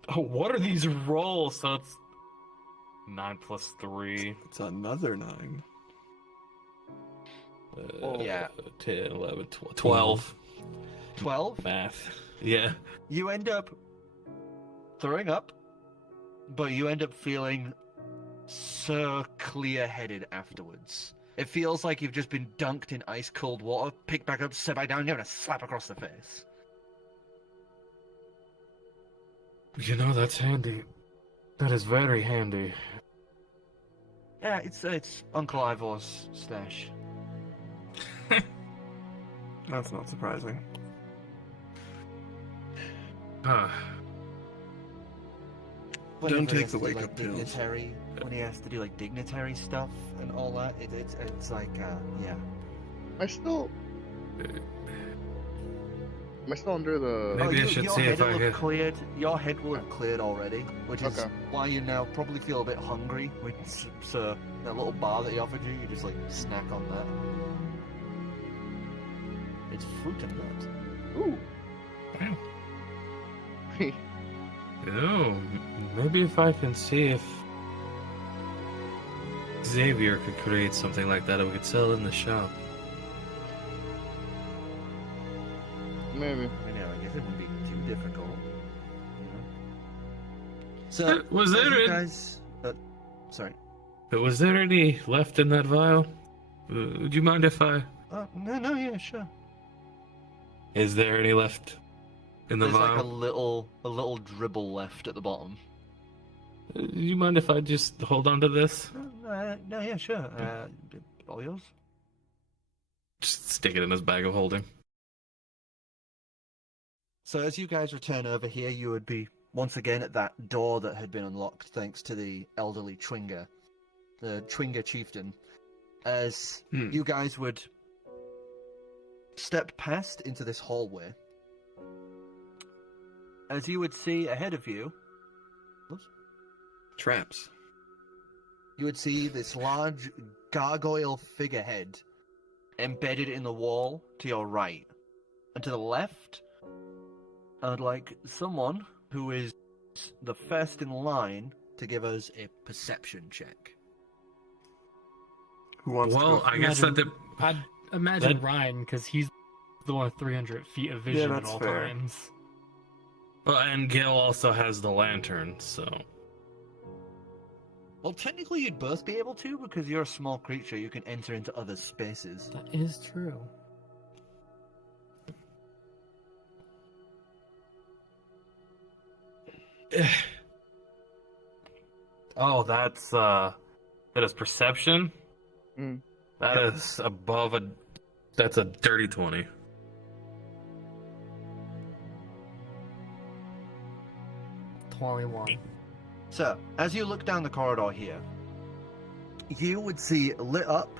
Oh, what are these rolls? So it's 9 plus 3. It's another 9. Yeah. 10, 11, 12. 12? Math. Yeah. You end up throwing up, but you end up feeling so clear-headed afterwards. It feels like you've just been dunked in ice-cold water, picked back up, set back down, given a slap across the face. You know, that's handy. That is very handy. Yeah, it's Uncle Ivor's stash. That's not surprising. Whenever Don't he take has the to do, wake-up pills. dignitary, when he has to do like dignitary stuff and all that, it's like yeah. Am I still under the? Maybe I should your see head if I will have can. cleared. Your head will have cleared already, which is Okay. why you now probably feel a bit hungry. Which, so that little bar that he offered you, you just like snack on that. It's fruit and nuts. Ooh. Oh, maybe if I can see if Xavier could create something like that, we could sell it in the shop. Maybe. I mean, I guess it wouldn't be too difficult. You know? So Was there you any- guys? Sorry. But was there any left in that vial? Would you mind if I? No, yeah, sure. Is there any left in the There's like a vial? little dribble left at the bottom. You mind if I just hold on to this? No, yeah, sure. All yours. Just stick it in his bag of holding. So as you guys return over here, you would be once again at that door that had been unlocked thanks to the elderly Twinger, the Twinger chieftain. As you guys would step past into this hallway, as you would see ahead of you, Traps. you would see this large gargoyle figurehead embedded in the wall to your right. And to the left, I'd like someone who is the first in line to give us a perception check. Who wants to Well, go? I guess that I'd imagine That- Ryan, because he's the one with 300 feet of vision at that's all fair. times. Well, and Gill also has the lantern, so Well, technically you'd both be able to, because you're a small creature, you can enter into other spaces. That is true. Oh, that is perception. Mm. That is above a. That's a dirty 20. So, as you look down the corridor here, you would see lit up.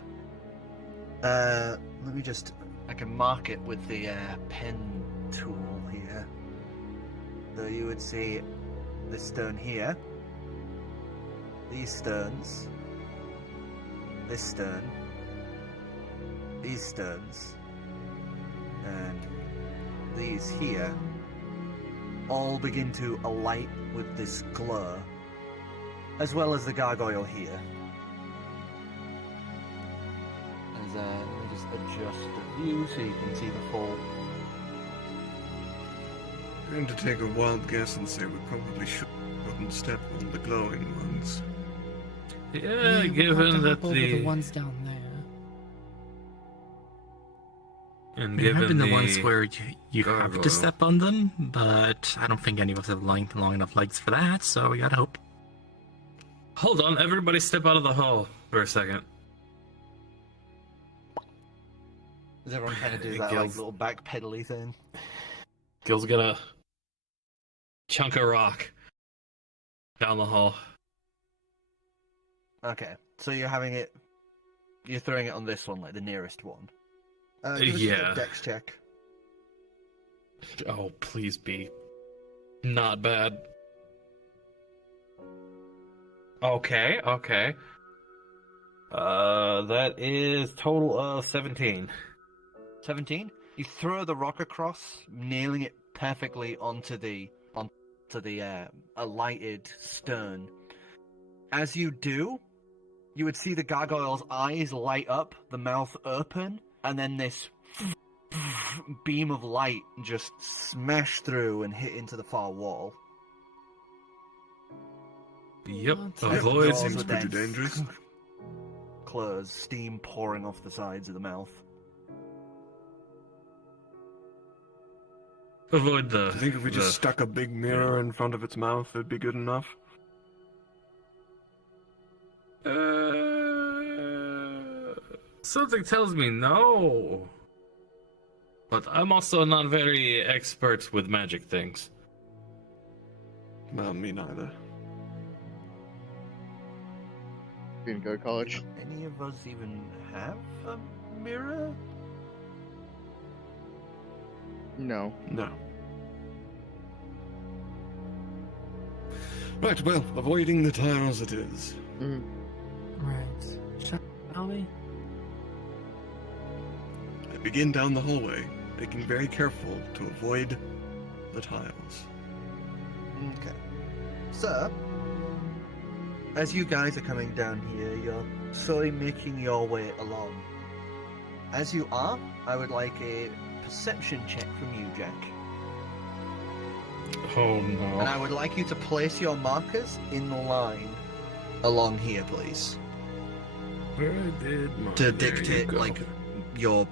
Let me just. I can mark it with the pen tool here. So you would see this stone here, these stones, this stone, these stones, and these here all begin to alight with this glow, as well as the gargoyle here. As, let me just adjust the view so you can see the full. I'm going to take a wild guess and say we probably shouldn't step on the glowing ones. Yeah, given that the ones down there. And There have given been the ones where you have gargoyle. to step on them, but I don't think any of us have long enough legs for that, so we gotta hope. Hold on, everybody step out of the hall for a second. Does everyone kind of do that like little backpedally thing? Gil's gonna chunk a rock down the hall. Okay, so you're throwing it on this one, like the nearest one. Give us Yeah. a dex check. Oh, please be not bad. Okay. That is total of 17. 17. You throw the rock across, nailing it perfectly onto the alighted stone. As you do, you would see the gargoyle's eyes light up, the mouth open, and then this beam of light just smash through and hit into the far wall. Yep. As the Avoid. doors Seems would pretty then dangerous. Close, steam pouring off the sides of the mouth. Avoid the. I think if we just stuck a big mirror in front of its mouth, it'd be good enough. Something tells me no. But I'm also not very expert with magic things. Well, me neither. Didn't go to college. Any of us even have a mirror? No. No. Right, well, avoiding the tiles it is. Right. Shall we? I begin down the hallway, making very careful to avoid the tiles. Okay. So, as you guys are coming down here, you're slowly making your way along. As you are, I would like a perception check from you, Jack. Oh no. And I would like you to place your markers in line along here, please. Where did my... To there you dictate, go. like, your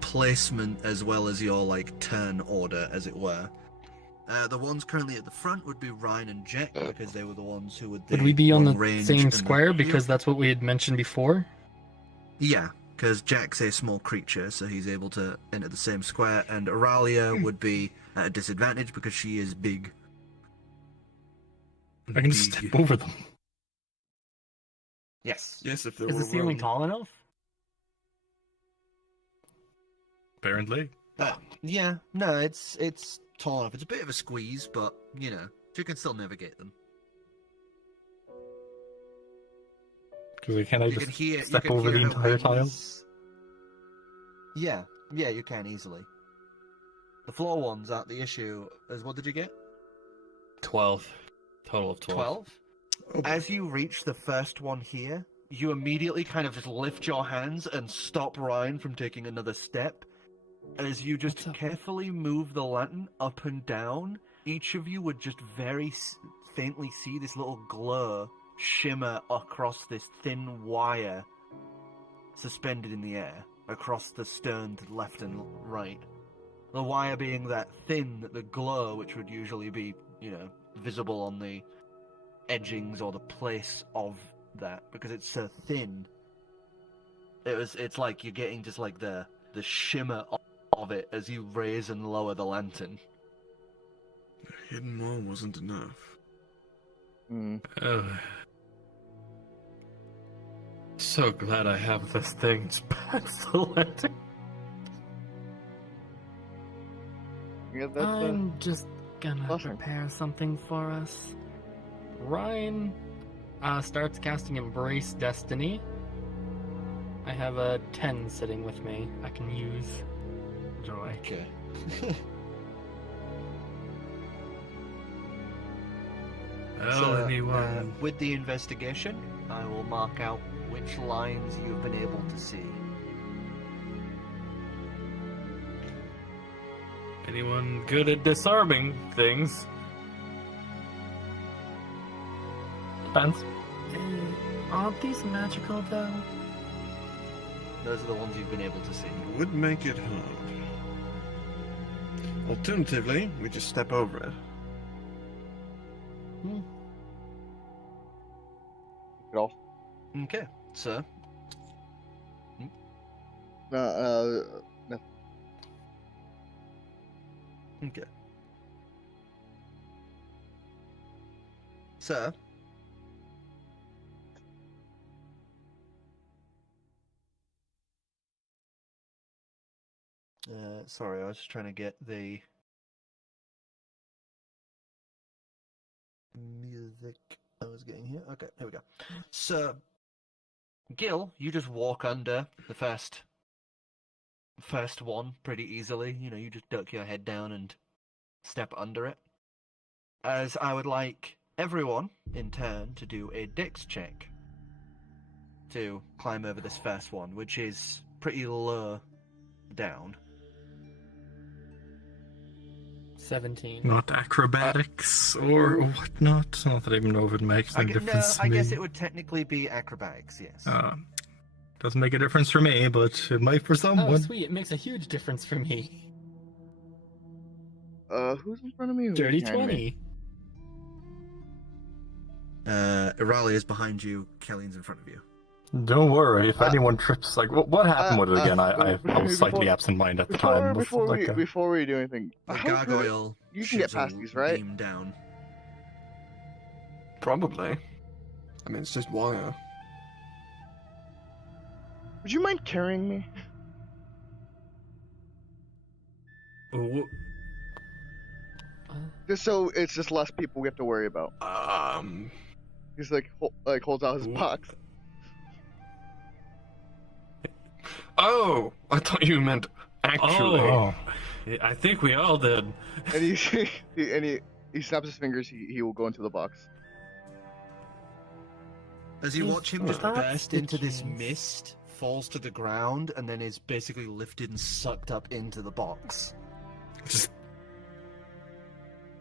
placement as well as your, like, turn order, as it were. The ones currently at the front would be Ryan and Jack, because they were the ones who would... Would we be on the range same and square? Because that's what we had mentioned before. Yeah, because Jack's a small creature, so he's able to enter the same square, and Auralia would be at a disadvantage because she is big. I can just step over them. Yes. Yes, if there Is were the ceiling room. tall enough? Apparently. Yeah, no, it's tall enough. It's a bit of a squeeze, but, you know, you can still navigate them. Because can't I You just can hear, step you can over hear the her entire tile? wings. Yeah, you can easily. The floor ones aren't the issue. As what did you get? 12. Total of 12. 12? As you reach the first one here, you immediately kind of just lift your hands and stop Ryan from taking another step. As you just What's up? carefully move the lantern up and down, each of you would just very faintly see this little glow shimmer across this thin wire suspended in the air across the stone to the left and right. The wire being that thin that the glow, which would usually be, you know, visible on the edgings or the place of that, because it's so thin. It's like you're getting just like the shimmer of it as you raise and lower the lantern. A hidden wall wasn't enough. Oh. So glad I have this thing. It's pencil-lantern. Yeah, that's I'm just gonna awesome. prepare something for us. Ryan starts casting Embrace Destiny. I have a 10 sitting with me. I can use Joy. Okay. Well, anyone. With the investigation, I will mark out which lines you've been able to see. Anyone good at disarming things? Depends. Aren't these magical though? Those are the ones you've been able to see. Would make it hard. Alternatively, we just step over it. It all. Okay, sir. No. Okay. Sir. Sorry, I was just trying to get the music I was getting here. Okay, here we go. So, Gill, you just walk under the first one pretty easily. You know, you just duck your head down and step under it. As I would like everyone in turn to do a dex check to climb over this first one, which is pretty low down. 17. Not acrobatics or whatnot. Not that I even know if it makes any difference to I me. guess it would technically be acrobatics, yes. Doesn't make a difference for me, but it might for someone. Oh, sweet. It makes a huge difference for me. Who's in front of me? Who's Dirty behind 20. me? Irali is behind you, Kelleen's in front of you. Don't worry, if anyone trips, like, what happened with it again? I was slightly before- absent-minded at the time. Before Like, we do anything, The how good- gargoyle you can get shoots a past these, right? beam down. Probably. I mean, it's just wire. Would you mind carrying me? Just so it's just less people we have to worry about. He's like holds out his box. Oh, I thought you meant actually. Oh, I think we all did. And he snaps his fingers. He will go into the box. As you watch him just That's burst the into this case. mist, falls to the ground, and then is basically lifted and sucked up into the box. Just...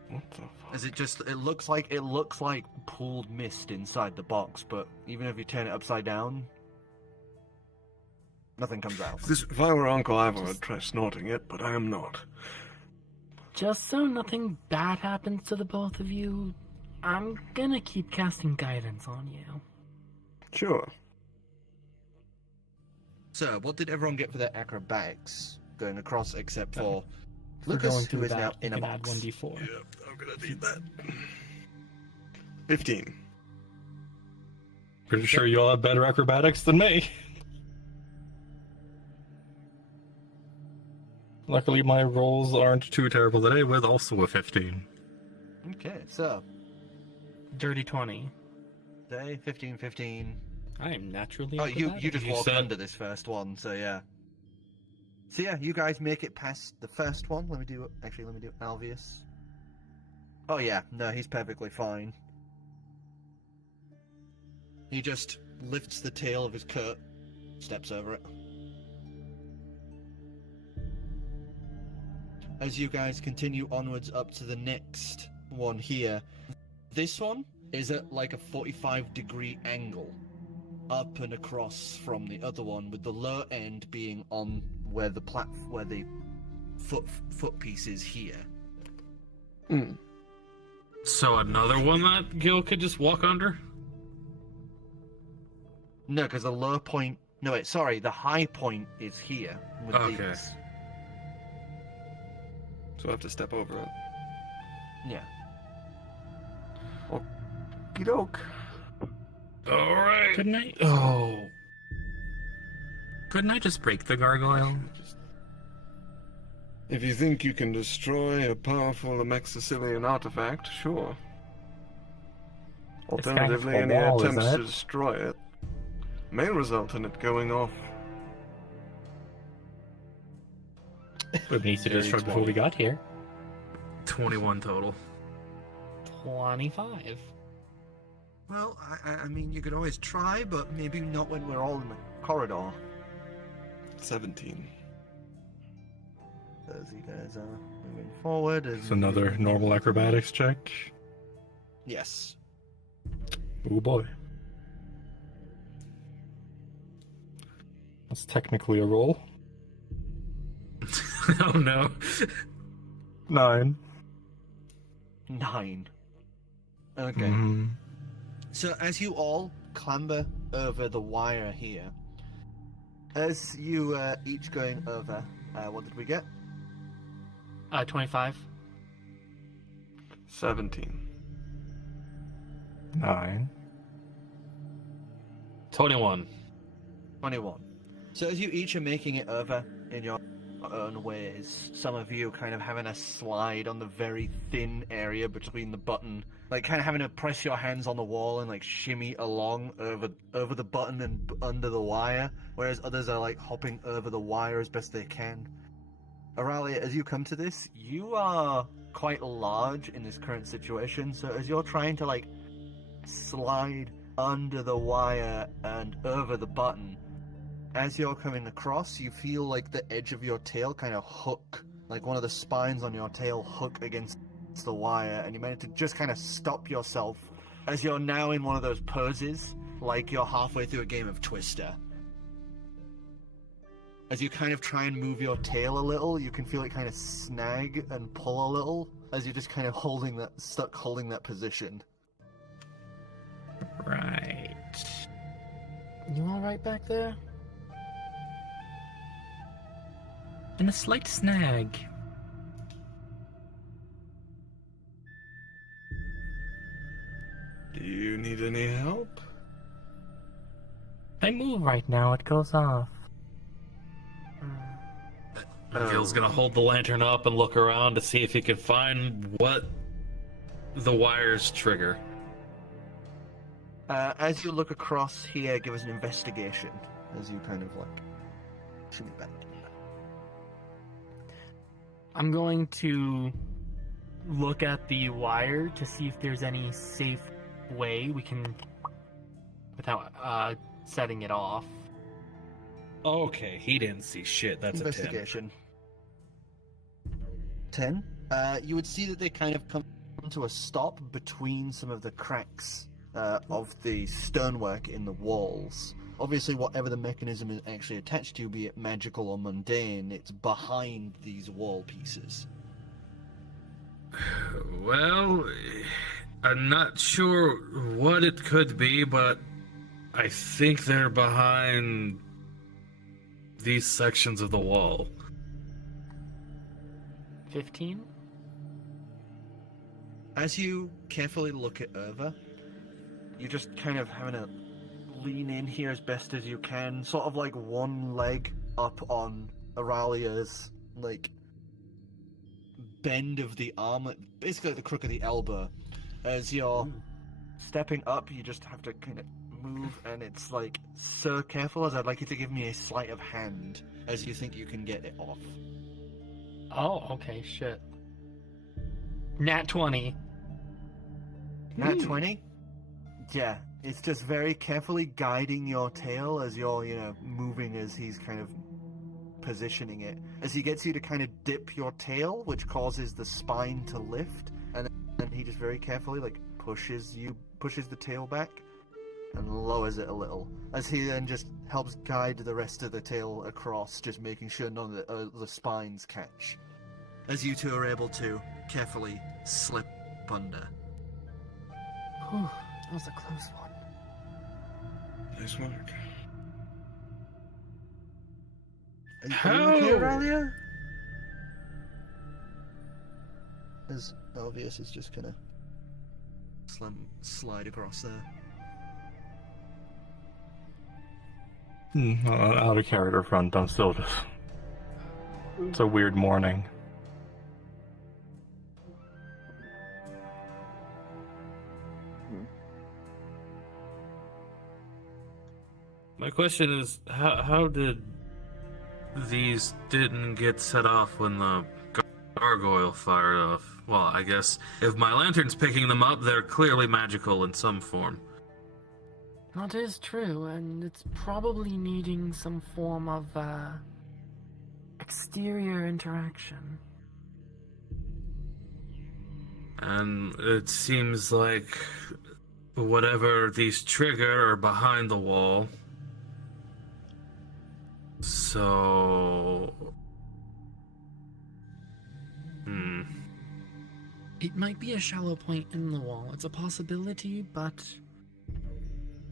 What the fuck? As it looks like pooled mist inside the box, but even if you turn it upside down, nothing comes out. If I were Uncle Ivor, I'd try snorting it, but I am not. Just so nothing bad happens to the both of you, I'm gonna keep casting guidance on you. Sure. So, what did everyone get for their acrobatics going across except for For Lucas, going who through is now that, in you a can add box? 1d4. Yep, I'm gonna need that. 15. pretty sure you all have better acrobatics than me. Luckily, my rolls aren't too terrible today, with also a 15. Okay, so Dirty 20. day 15. I am naturally Oh, you acrobatic. just You walk said- under this first one, so yeah. So yeah, you guys make it past the first one. Let me do Alvius. Oh yeah, no, he's perfectly fine. He just lifts the tail of his coat, steps over it. As you guys continue onwards up to the next one here, this one is at like a 45-degree angle, up and across from the other one, with the low end being on where the foot piece is here. So another one that Gill could just walk under? No, because the low point. No, wait, sorry, the high point is here with Okay. these. So I have to step over it. Yeah. Okey-doke. Alright. Couldn't I? Oh. Couldn't I just break the gargoyle? If you think you can destroy a powerful Amexicilian artifact, sure. Alternatively, kind of any a wall, attempts isn't to it? destroy it may result in it going off. We've been to destroy before we got here. 21 total. 25. Well, I mean, you could always try, but maybe not when we're all in the corridor. 17. As you guys are moving forward. It's another normal acrobatics check. Yes. Oh boy. That's technically a roll. Oh no. 9. 9. Okay. Mm-hmm. So as you all clamber over the wire here, as you each going over, what did we get? 25. 17. 9. 21. 21. So as you each are making it over in your own ways, some of you kind of having a slide on the very thin area between the button, like kind of having to press your hands on the wall and like shimmy along over the button and under the wire, whereas others are like hopping over the wire as best they can. Aurelia, as you come to this, you are quite large in this current situation, so as you're trying to like slide under the wire and over the button, as you're coming across, you feel like the edge of your tail kind of hook, like one of the spines on your tail hook against the wire, and you manage to just kind of stop yourself as you're now in one of those poses, like you're halfway through a game of Twister. As you kind of try and move your tail a little, you can feel it kind of snag and pull a little, as you're just kind of stuck holding that position. Right. You alright back there? And a slight snag. Do you need any help? If I move right now, it goes off. Gill's gonna hold the lantern up and look around to see if he can find what the wires trigger. As you look across here, give us an investigation, as you kind of like shimmy back. I'm going to look at the wire to see if there's any safe way we can, without setting it off. Okay, he didn't see shit. That's Investigation. 10. You would see that they kind of come to a stop between some of the cracks of the stonework in the walls. Obviously, whatever the mechanism is actually attached to, be it magical or mundane, it's behind these wall pieces. Well, I'm not sure what it could be, but I think they're behind these sections of the wall. 15? As you carefully look it over, you're just kind of having to lean in here as best as you can, sort of like one leg up on Aurelia's, like, bend of the arm, basically the crook of the elbow. As you're stepping up, you just have to kind of move, and it's like so careful, as I'd like you to give me a sleight of hand as you think you can get it off. Oh, okay, shit. Nat 20. Nat 20? Yeah, it's just very carefully guiding your tail as you're, moving as he's kind of positioning it. As he gets you to kind of dip your tail, which causes the spine to lift, and then he just very carefully, like, pushes the tail back and lowers it a little. As he then just helps guide the rest of the tail across, just making sure none of the spines catch. As you two are able to carefully slip under. Whew, that was a close one. Nice work. Are you okay, Aurelia? As Alvius is just gonna slide across there. Out of character front, I'm still just... It's a weird morning. My question is, how did these didn't get set off when the gargoyle fired off? Well, I guess if my lantern's picking them up, they're clearly magical in some form. That is true, and it's probably needing some form of, exterior interaction. And it seems like whatever these trigger are behind the wall. So... It might be a shallow point in the wall. It's a possibility, but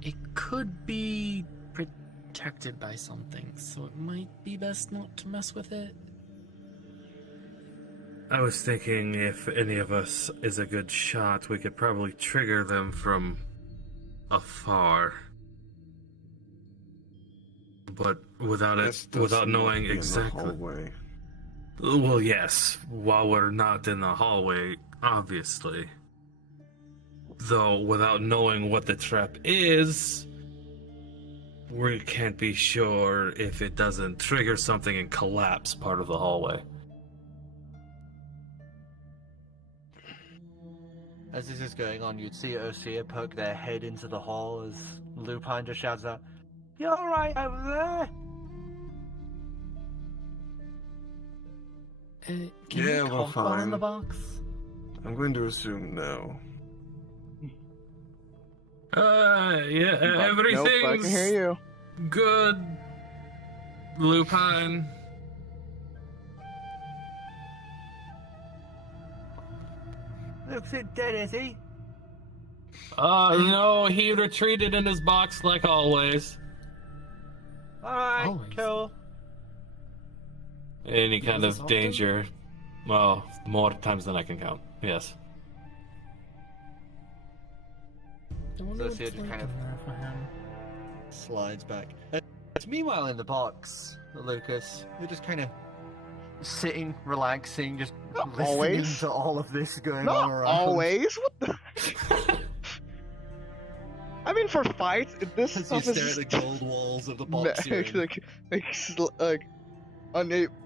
it could be protected by something, so it might be best not to mess with it. I was thinking if any of us is a good shot, we could probably trigger them from afar. But without knowing exactly. Well, yes, while we're not in the hallway, obviously. Though, without knowing what the trap is, we can't be sure if it doesn't trigger something and collapse part of the hallway. As this is going on, you'd see Osea poke their head into the hall as Lupine just shouts out, "You alright over there?" Can Yeah, you we're talk while in fine. the box? I'm going to assume no. Yeah, Nope, I everything's can hear you. good, Lupine. Looks it dead, is he? No, he retreated in his box like always. Alright, Always. cool. Any Yeah, kind is this of often? danger. Well, more times than I can count. Yes. I wonder So what's it's like kind in of- there for him. Slides back. Meanwhile, in the box, Lucas, you're just kind of sitting, relaxing, just listening always. to all of this going on Not around. always. What the? I mean, for fights, this As you stuff stare is at the gold walls of the box you're in.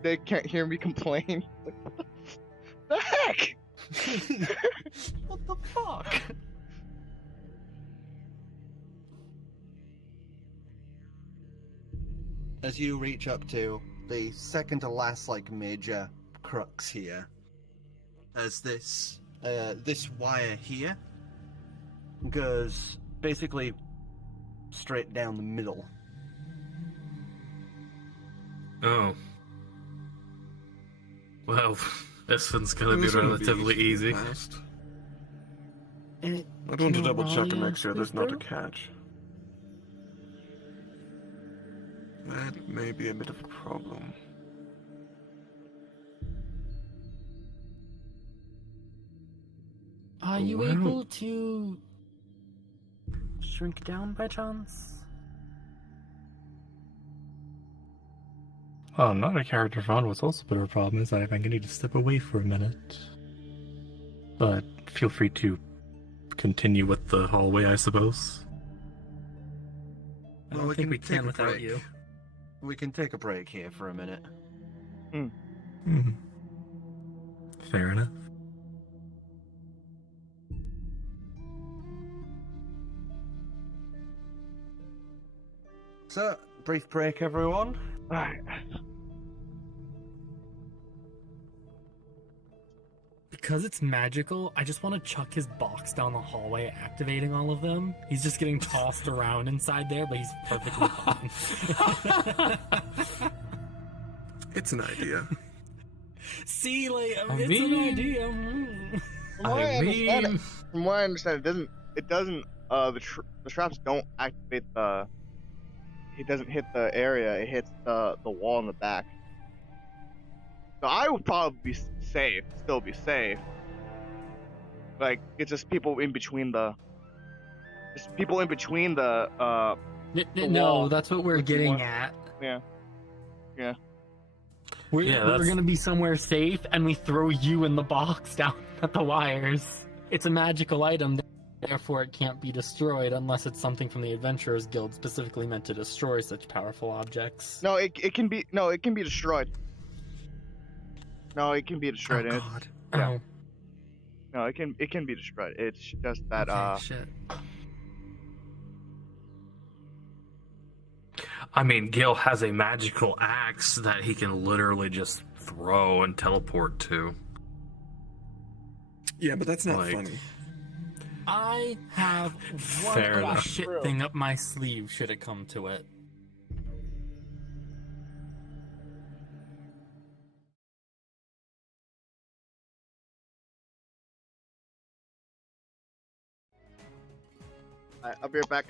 they can't hear me complain. Like, what the heck? What the fuck? As you reach up to the second to last, major crux here, as this wire here goes basically straight down the middle. Oh. Well, this one's gonna be This wouldn't be relatively easy. fast. It, I'd want to can double check and Amalia make sure there's squeeze not a through? catch. That may be a bit of a problem. Are you Wow. able to shrink down by chance? Well, not a character font. What's also a bit of a problem is I think I need to step away for a minute. But feel free to continue with the hallway, I suppose. I Well, don't we think we can can take a without break. you. We can take a break here for a minute. Hmm. Fair enough. So, brief break, everyone. Alright. Because it's magical, I just want to chuck his box down the hallway, activating all of them. He's just getting tossed around inside there, but he's perfectly fine. It's an idea. See, like, I it's mean- an idea. Mm. From what I understand, it doesn't. The traps don't activate the. It doesn't hit the area. It hits the wall in the back. So I would probably be safe. Still be safe. Like, it's just people in between the. Just people in between the. The No, wall. that's what we're What you getting want. at. Yeah. We're, Yeah, we're that's- gonna be somewhere safe, and we throw you in the box down at the wires. It's a magical item. Therefore, it can't be destroyed unless it's something from the Adventurers Guild specifically meant to destroy such powerful objects. No, it can be destroyed. No, it can be destroyed. Oh and god. yeah. Oh. No, it can be destroyed. It's just that Okay, shit. I mean, Gill has a magical axe that he can literally just throw and teleport to. Yeah, but that's not Like- funny. I have one Fair other enough. shit thing up my sleeve should it come to it. Alright, I'll be right back.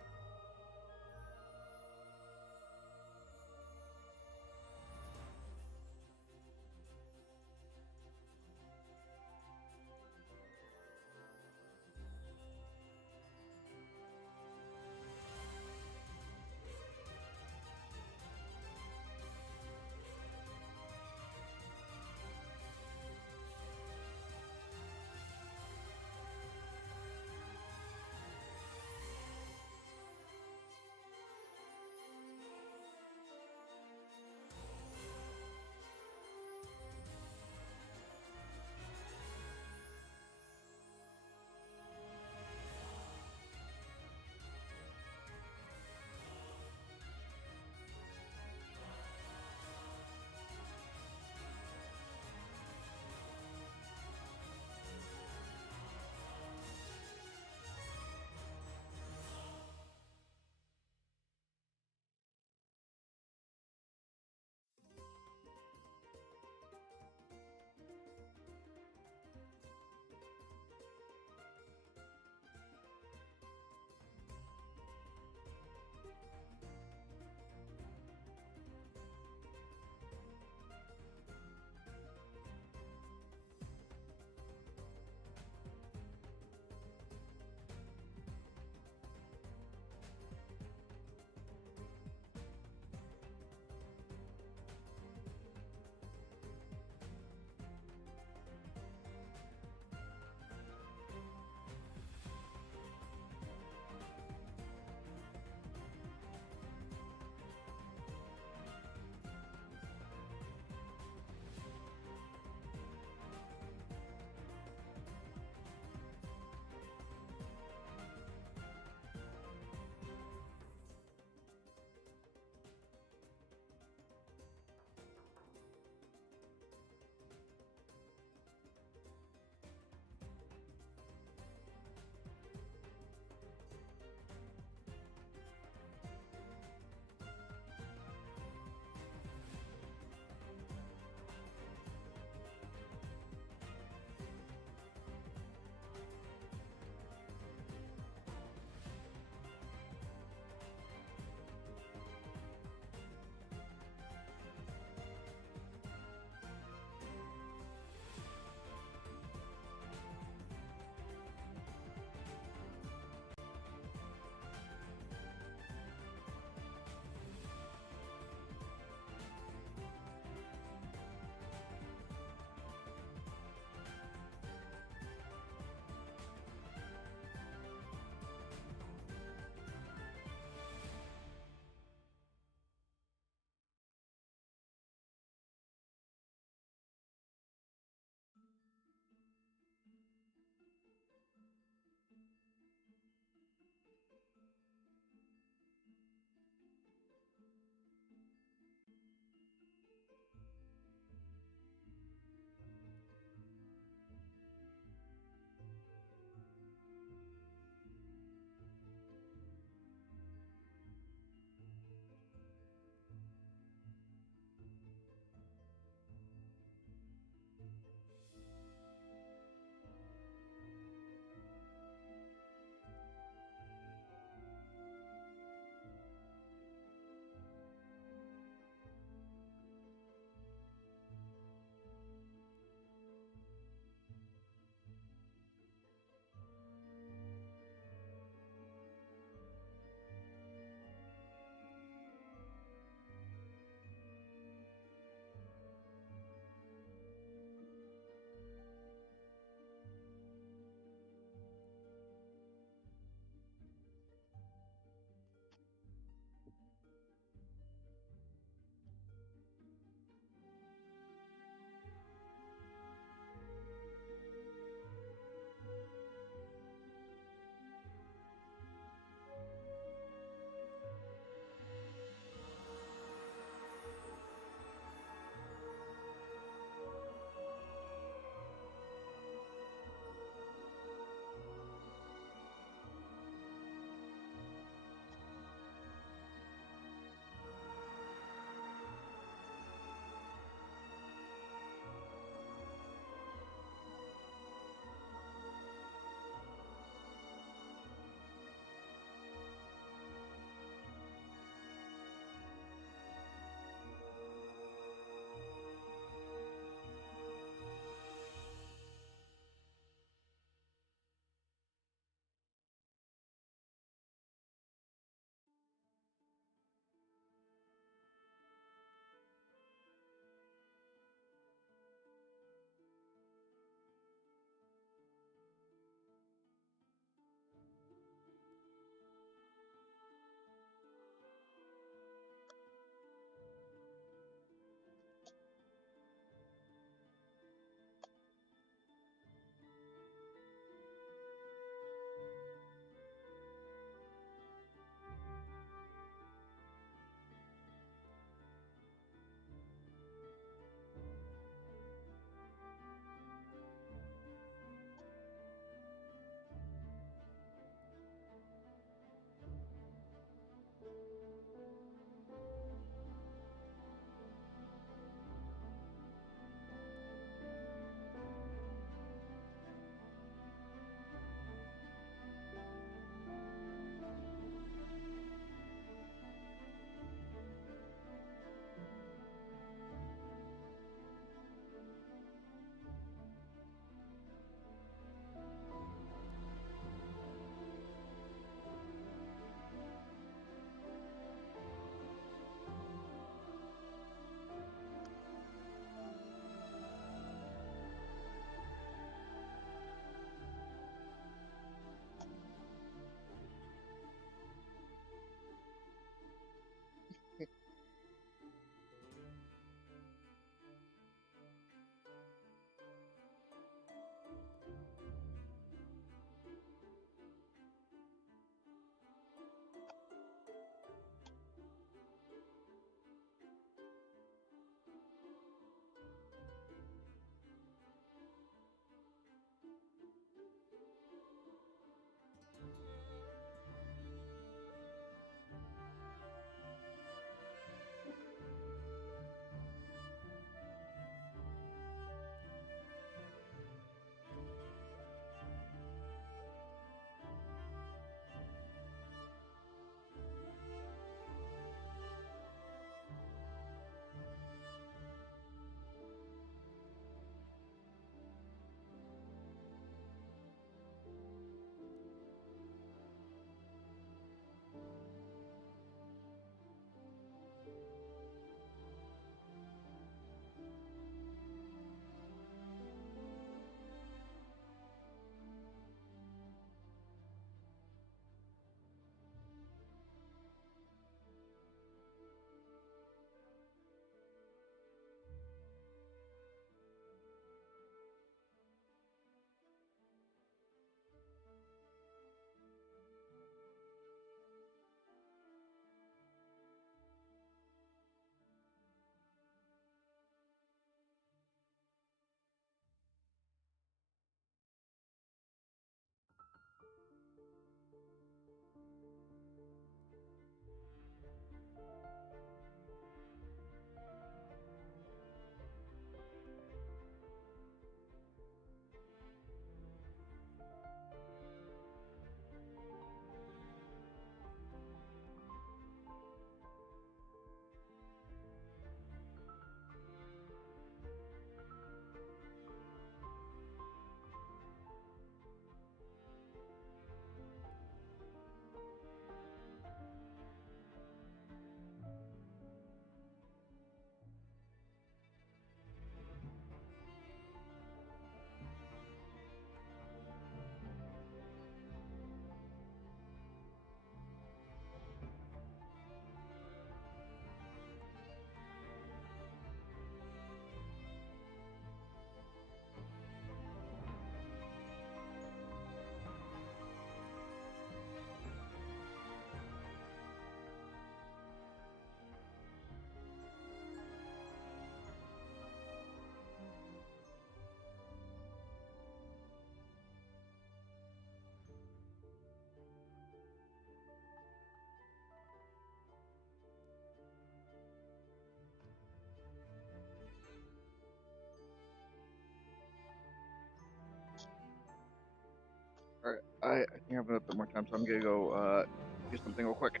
I think I have a bit more time, so I'm gonna go do something real quick.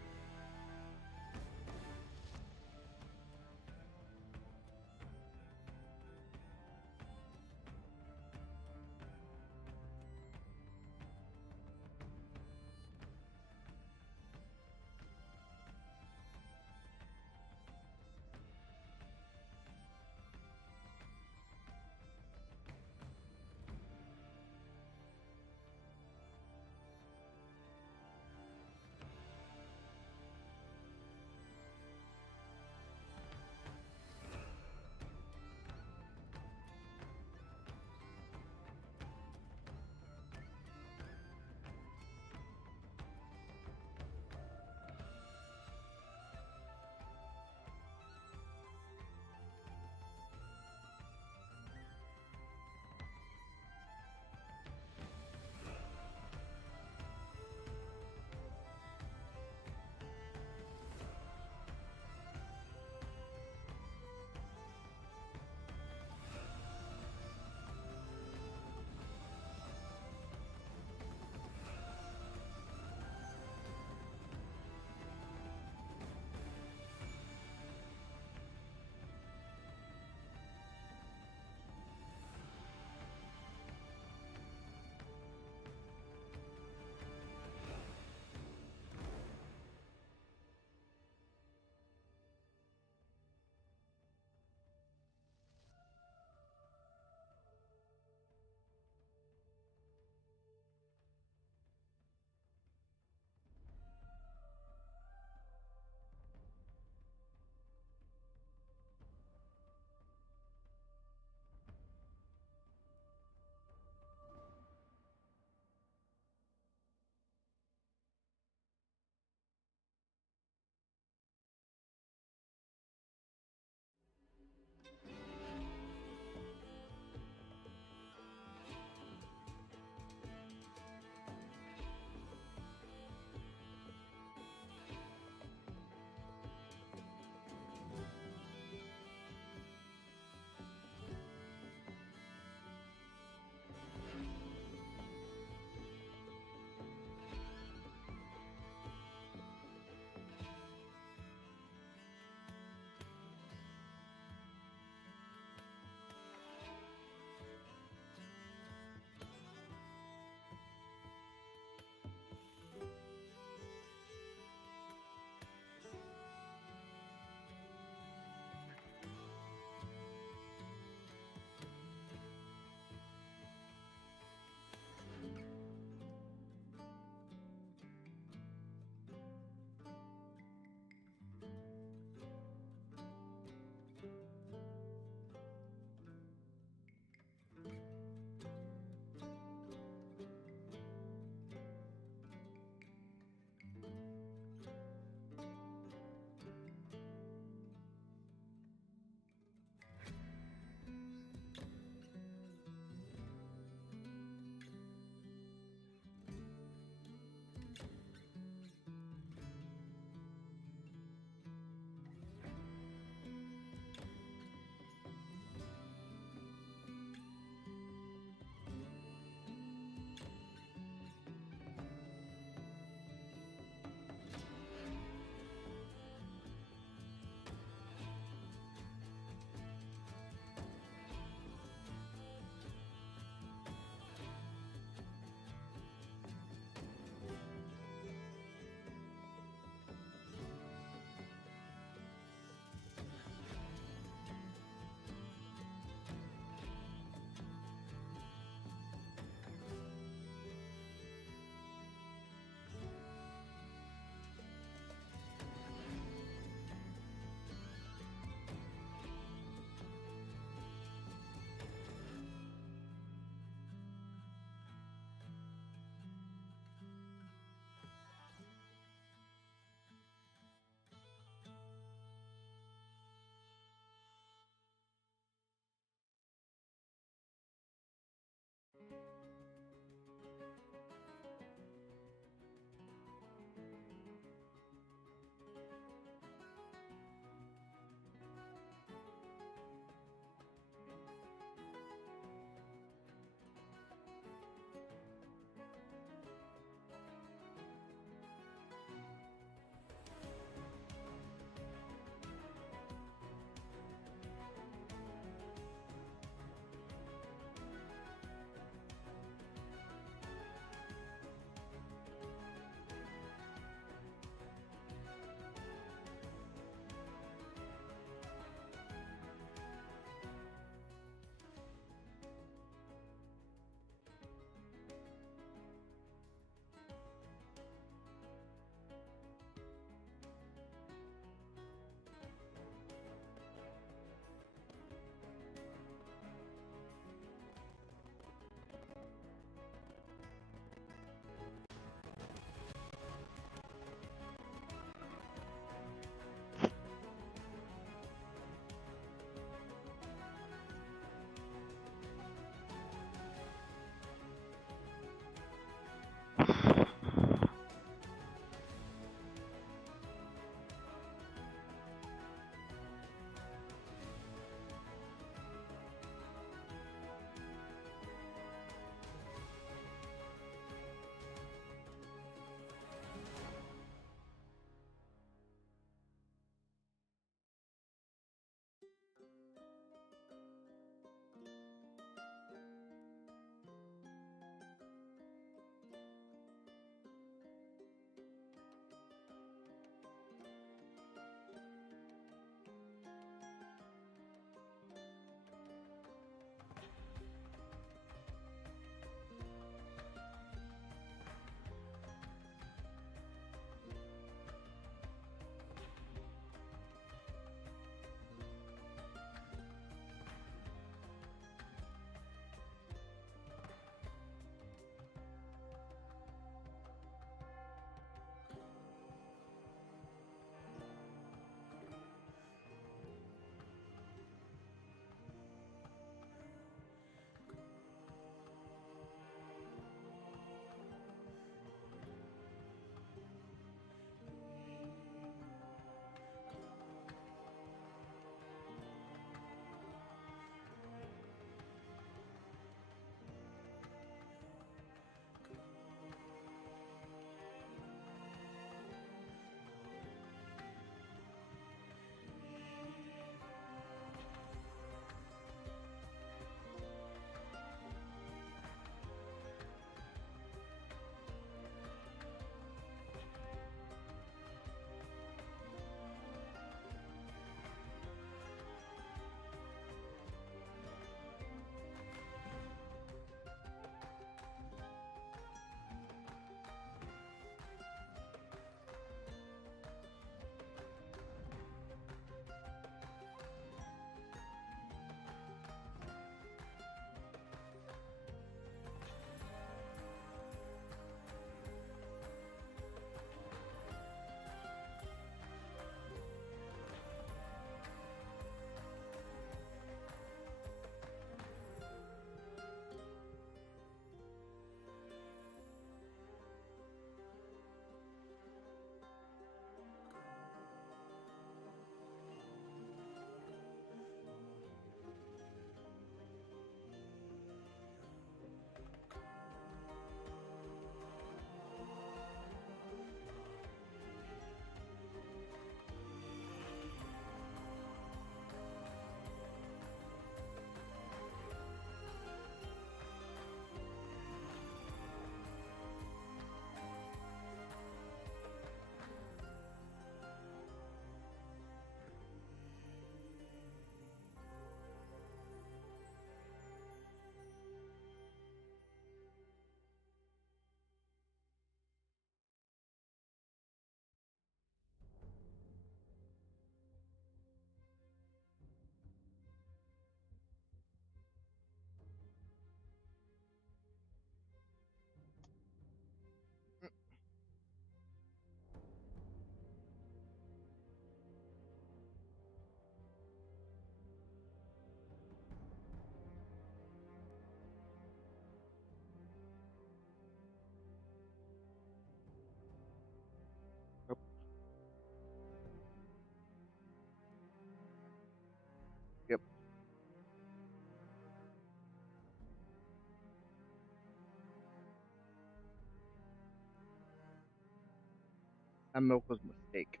That milk was a mistake.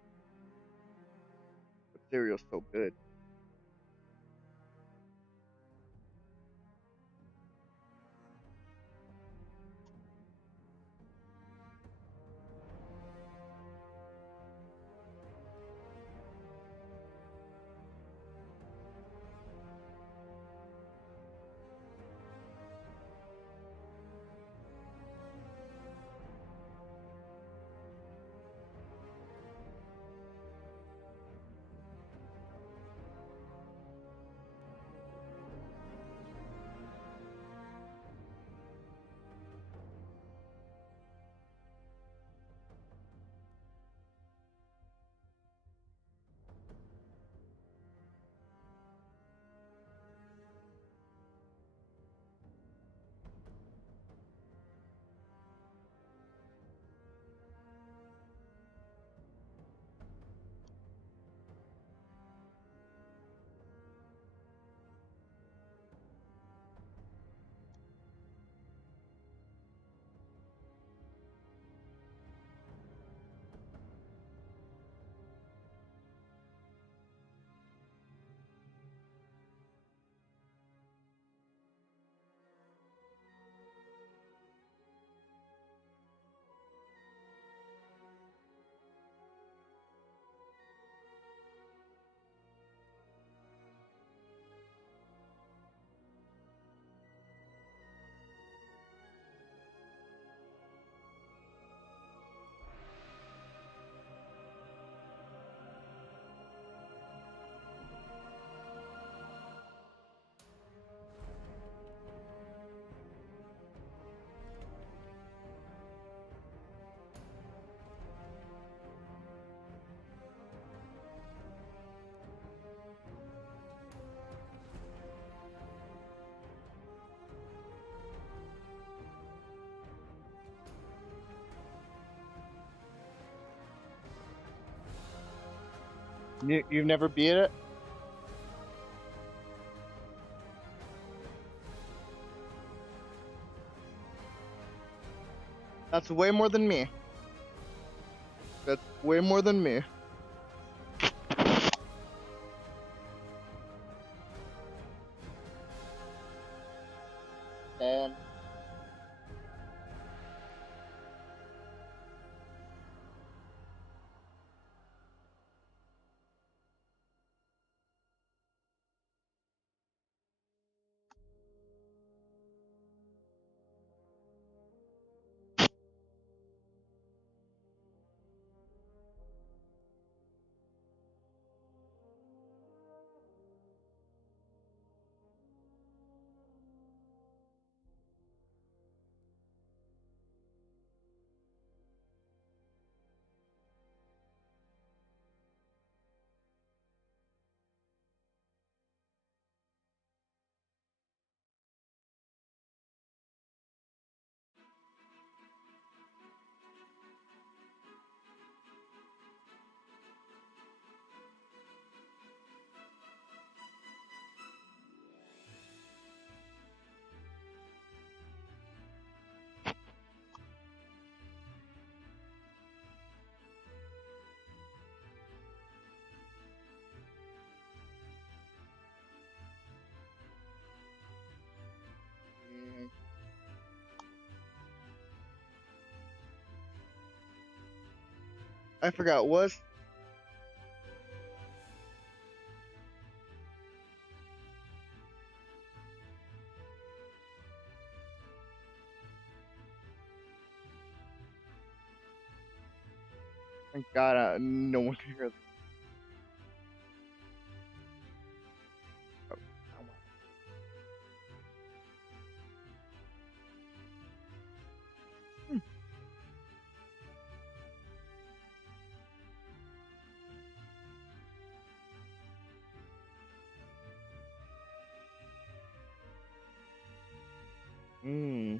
But cereal's so good. You've never beat it? That's way more than me. That's way more than me. And I forgot, was thank God no one can hear this. Hmm.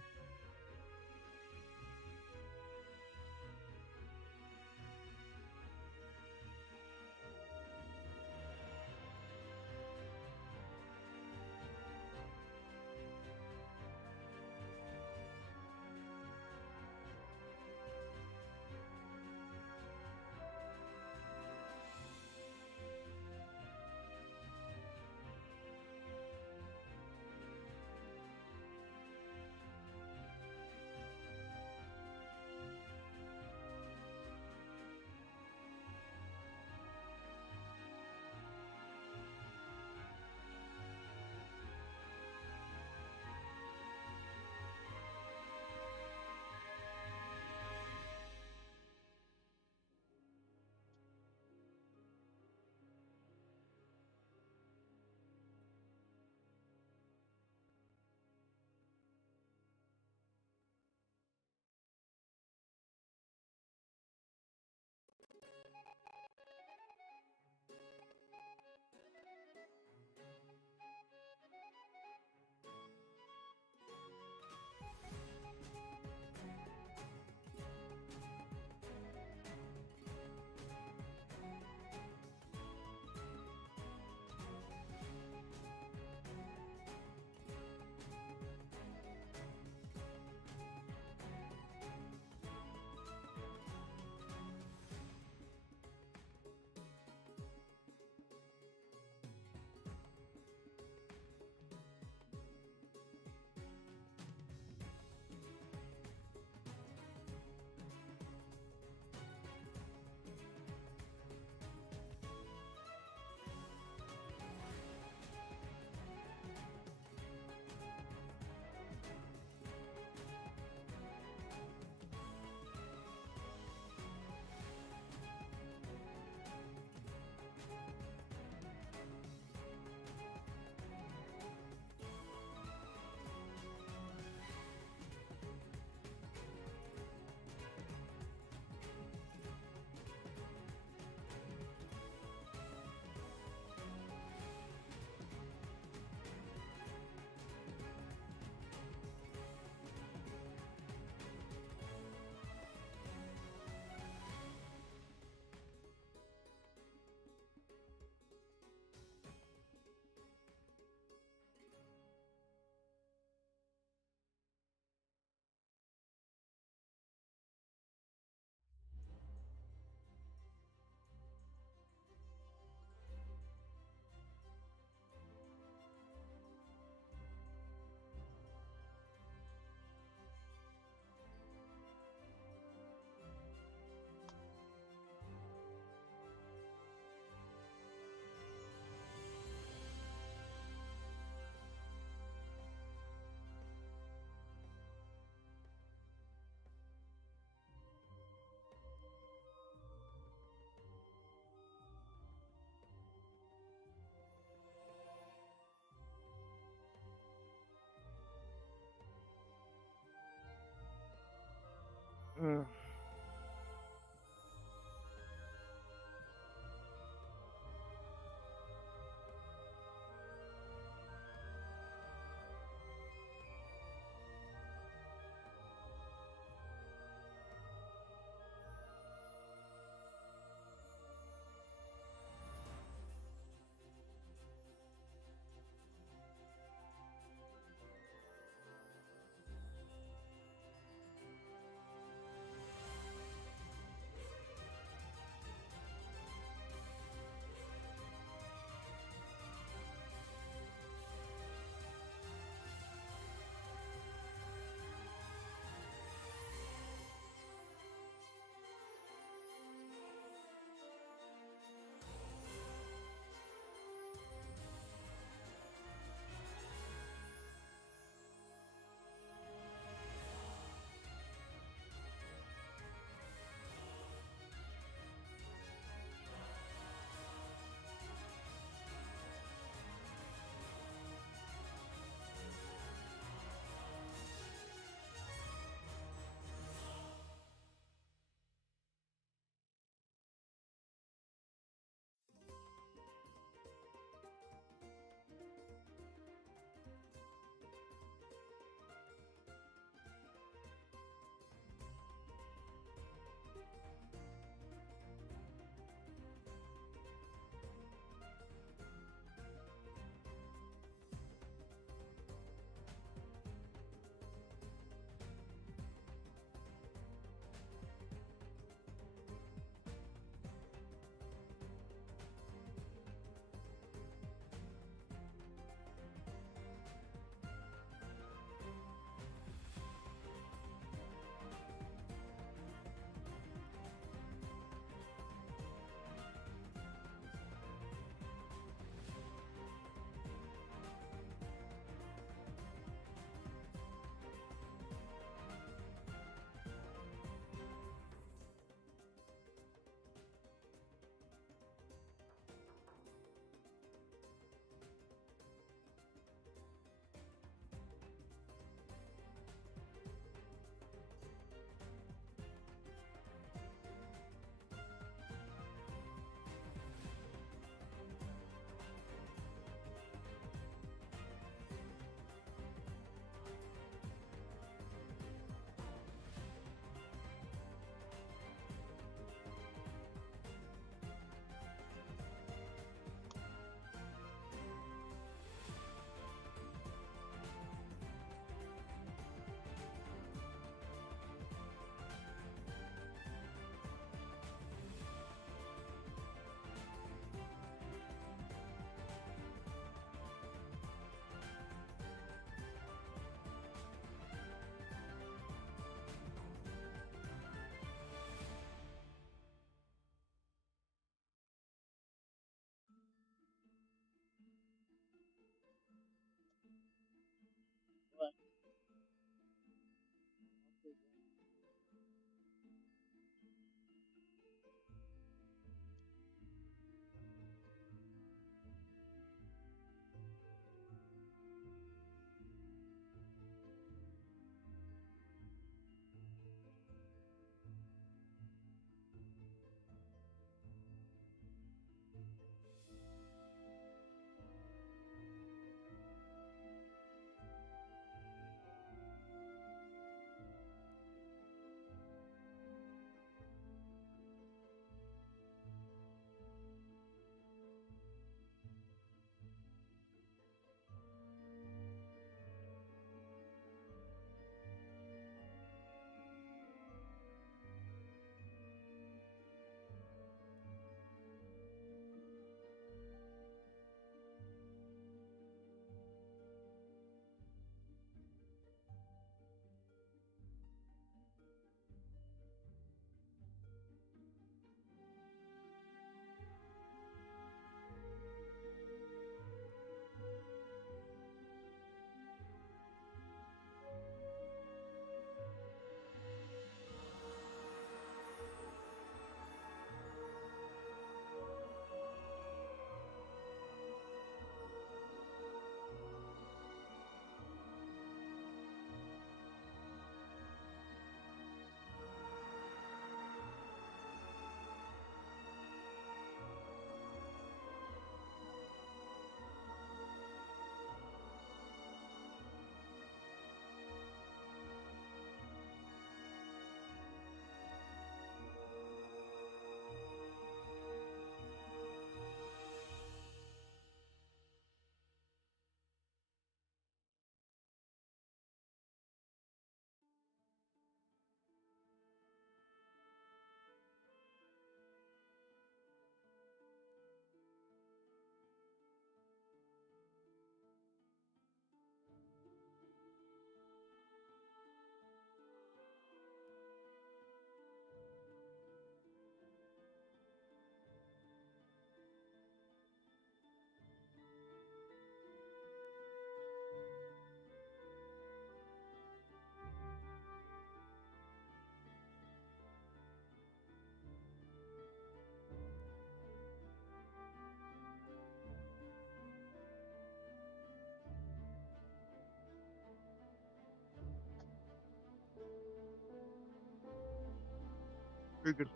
You're good.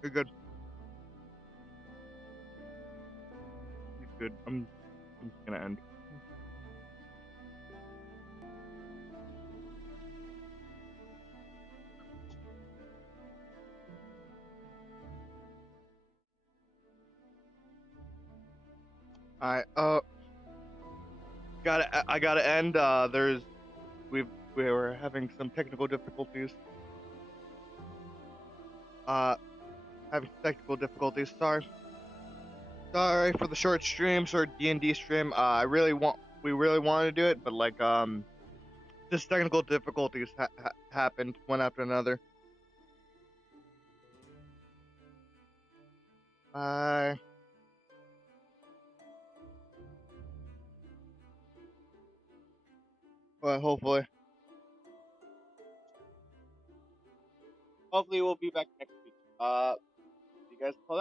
You're good. You're good. I'm just gonna end. Alright, I gotta end. We were having some technical difficulties. Sorry. Sorry for the short stream, short D&D stream. We really wanted to do it, but like, just technical difficulties happened one after another. Bye. Well, hopefully we'll be back next week. You guys call that?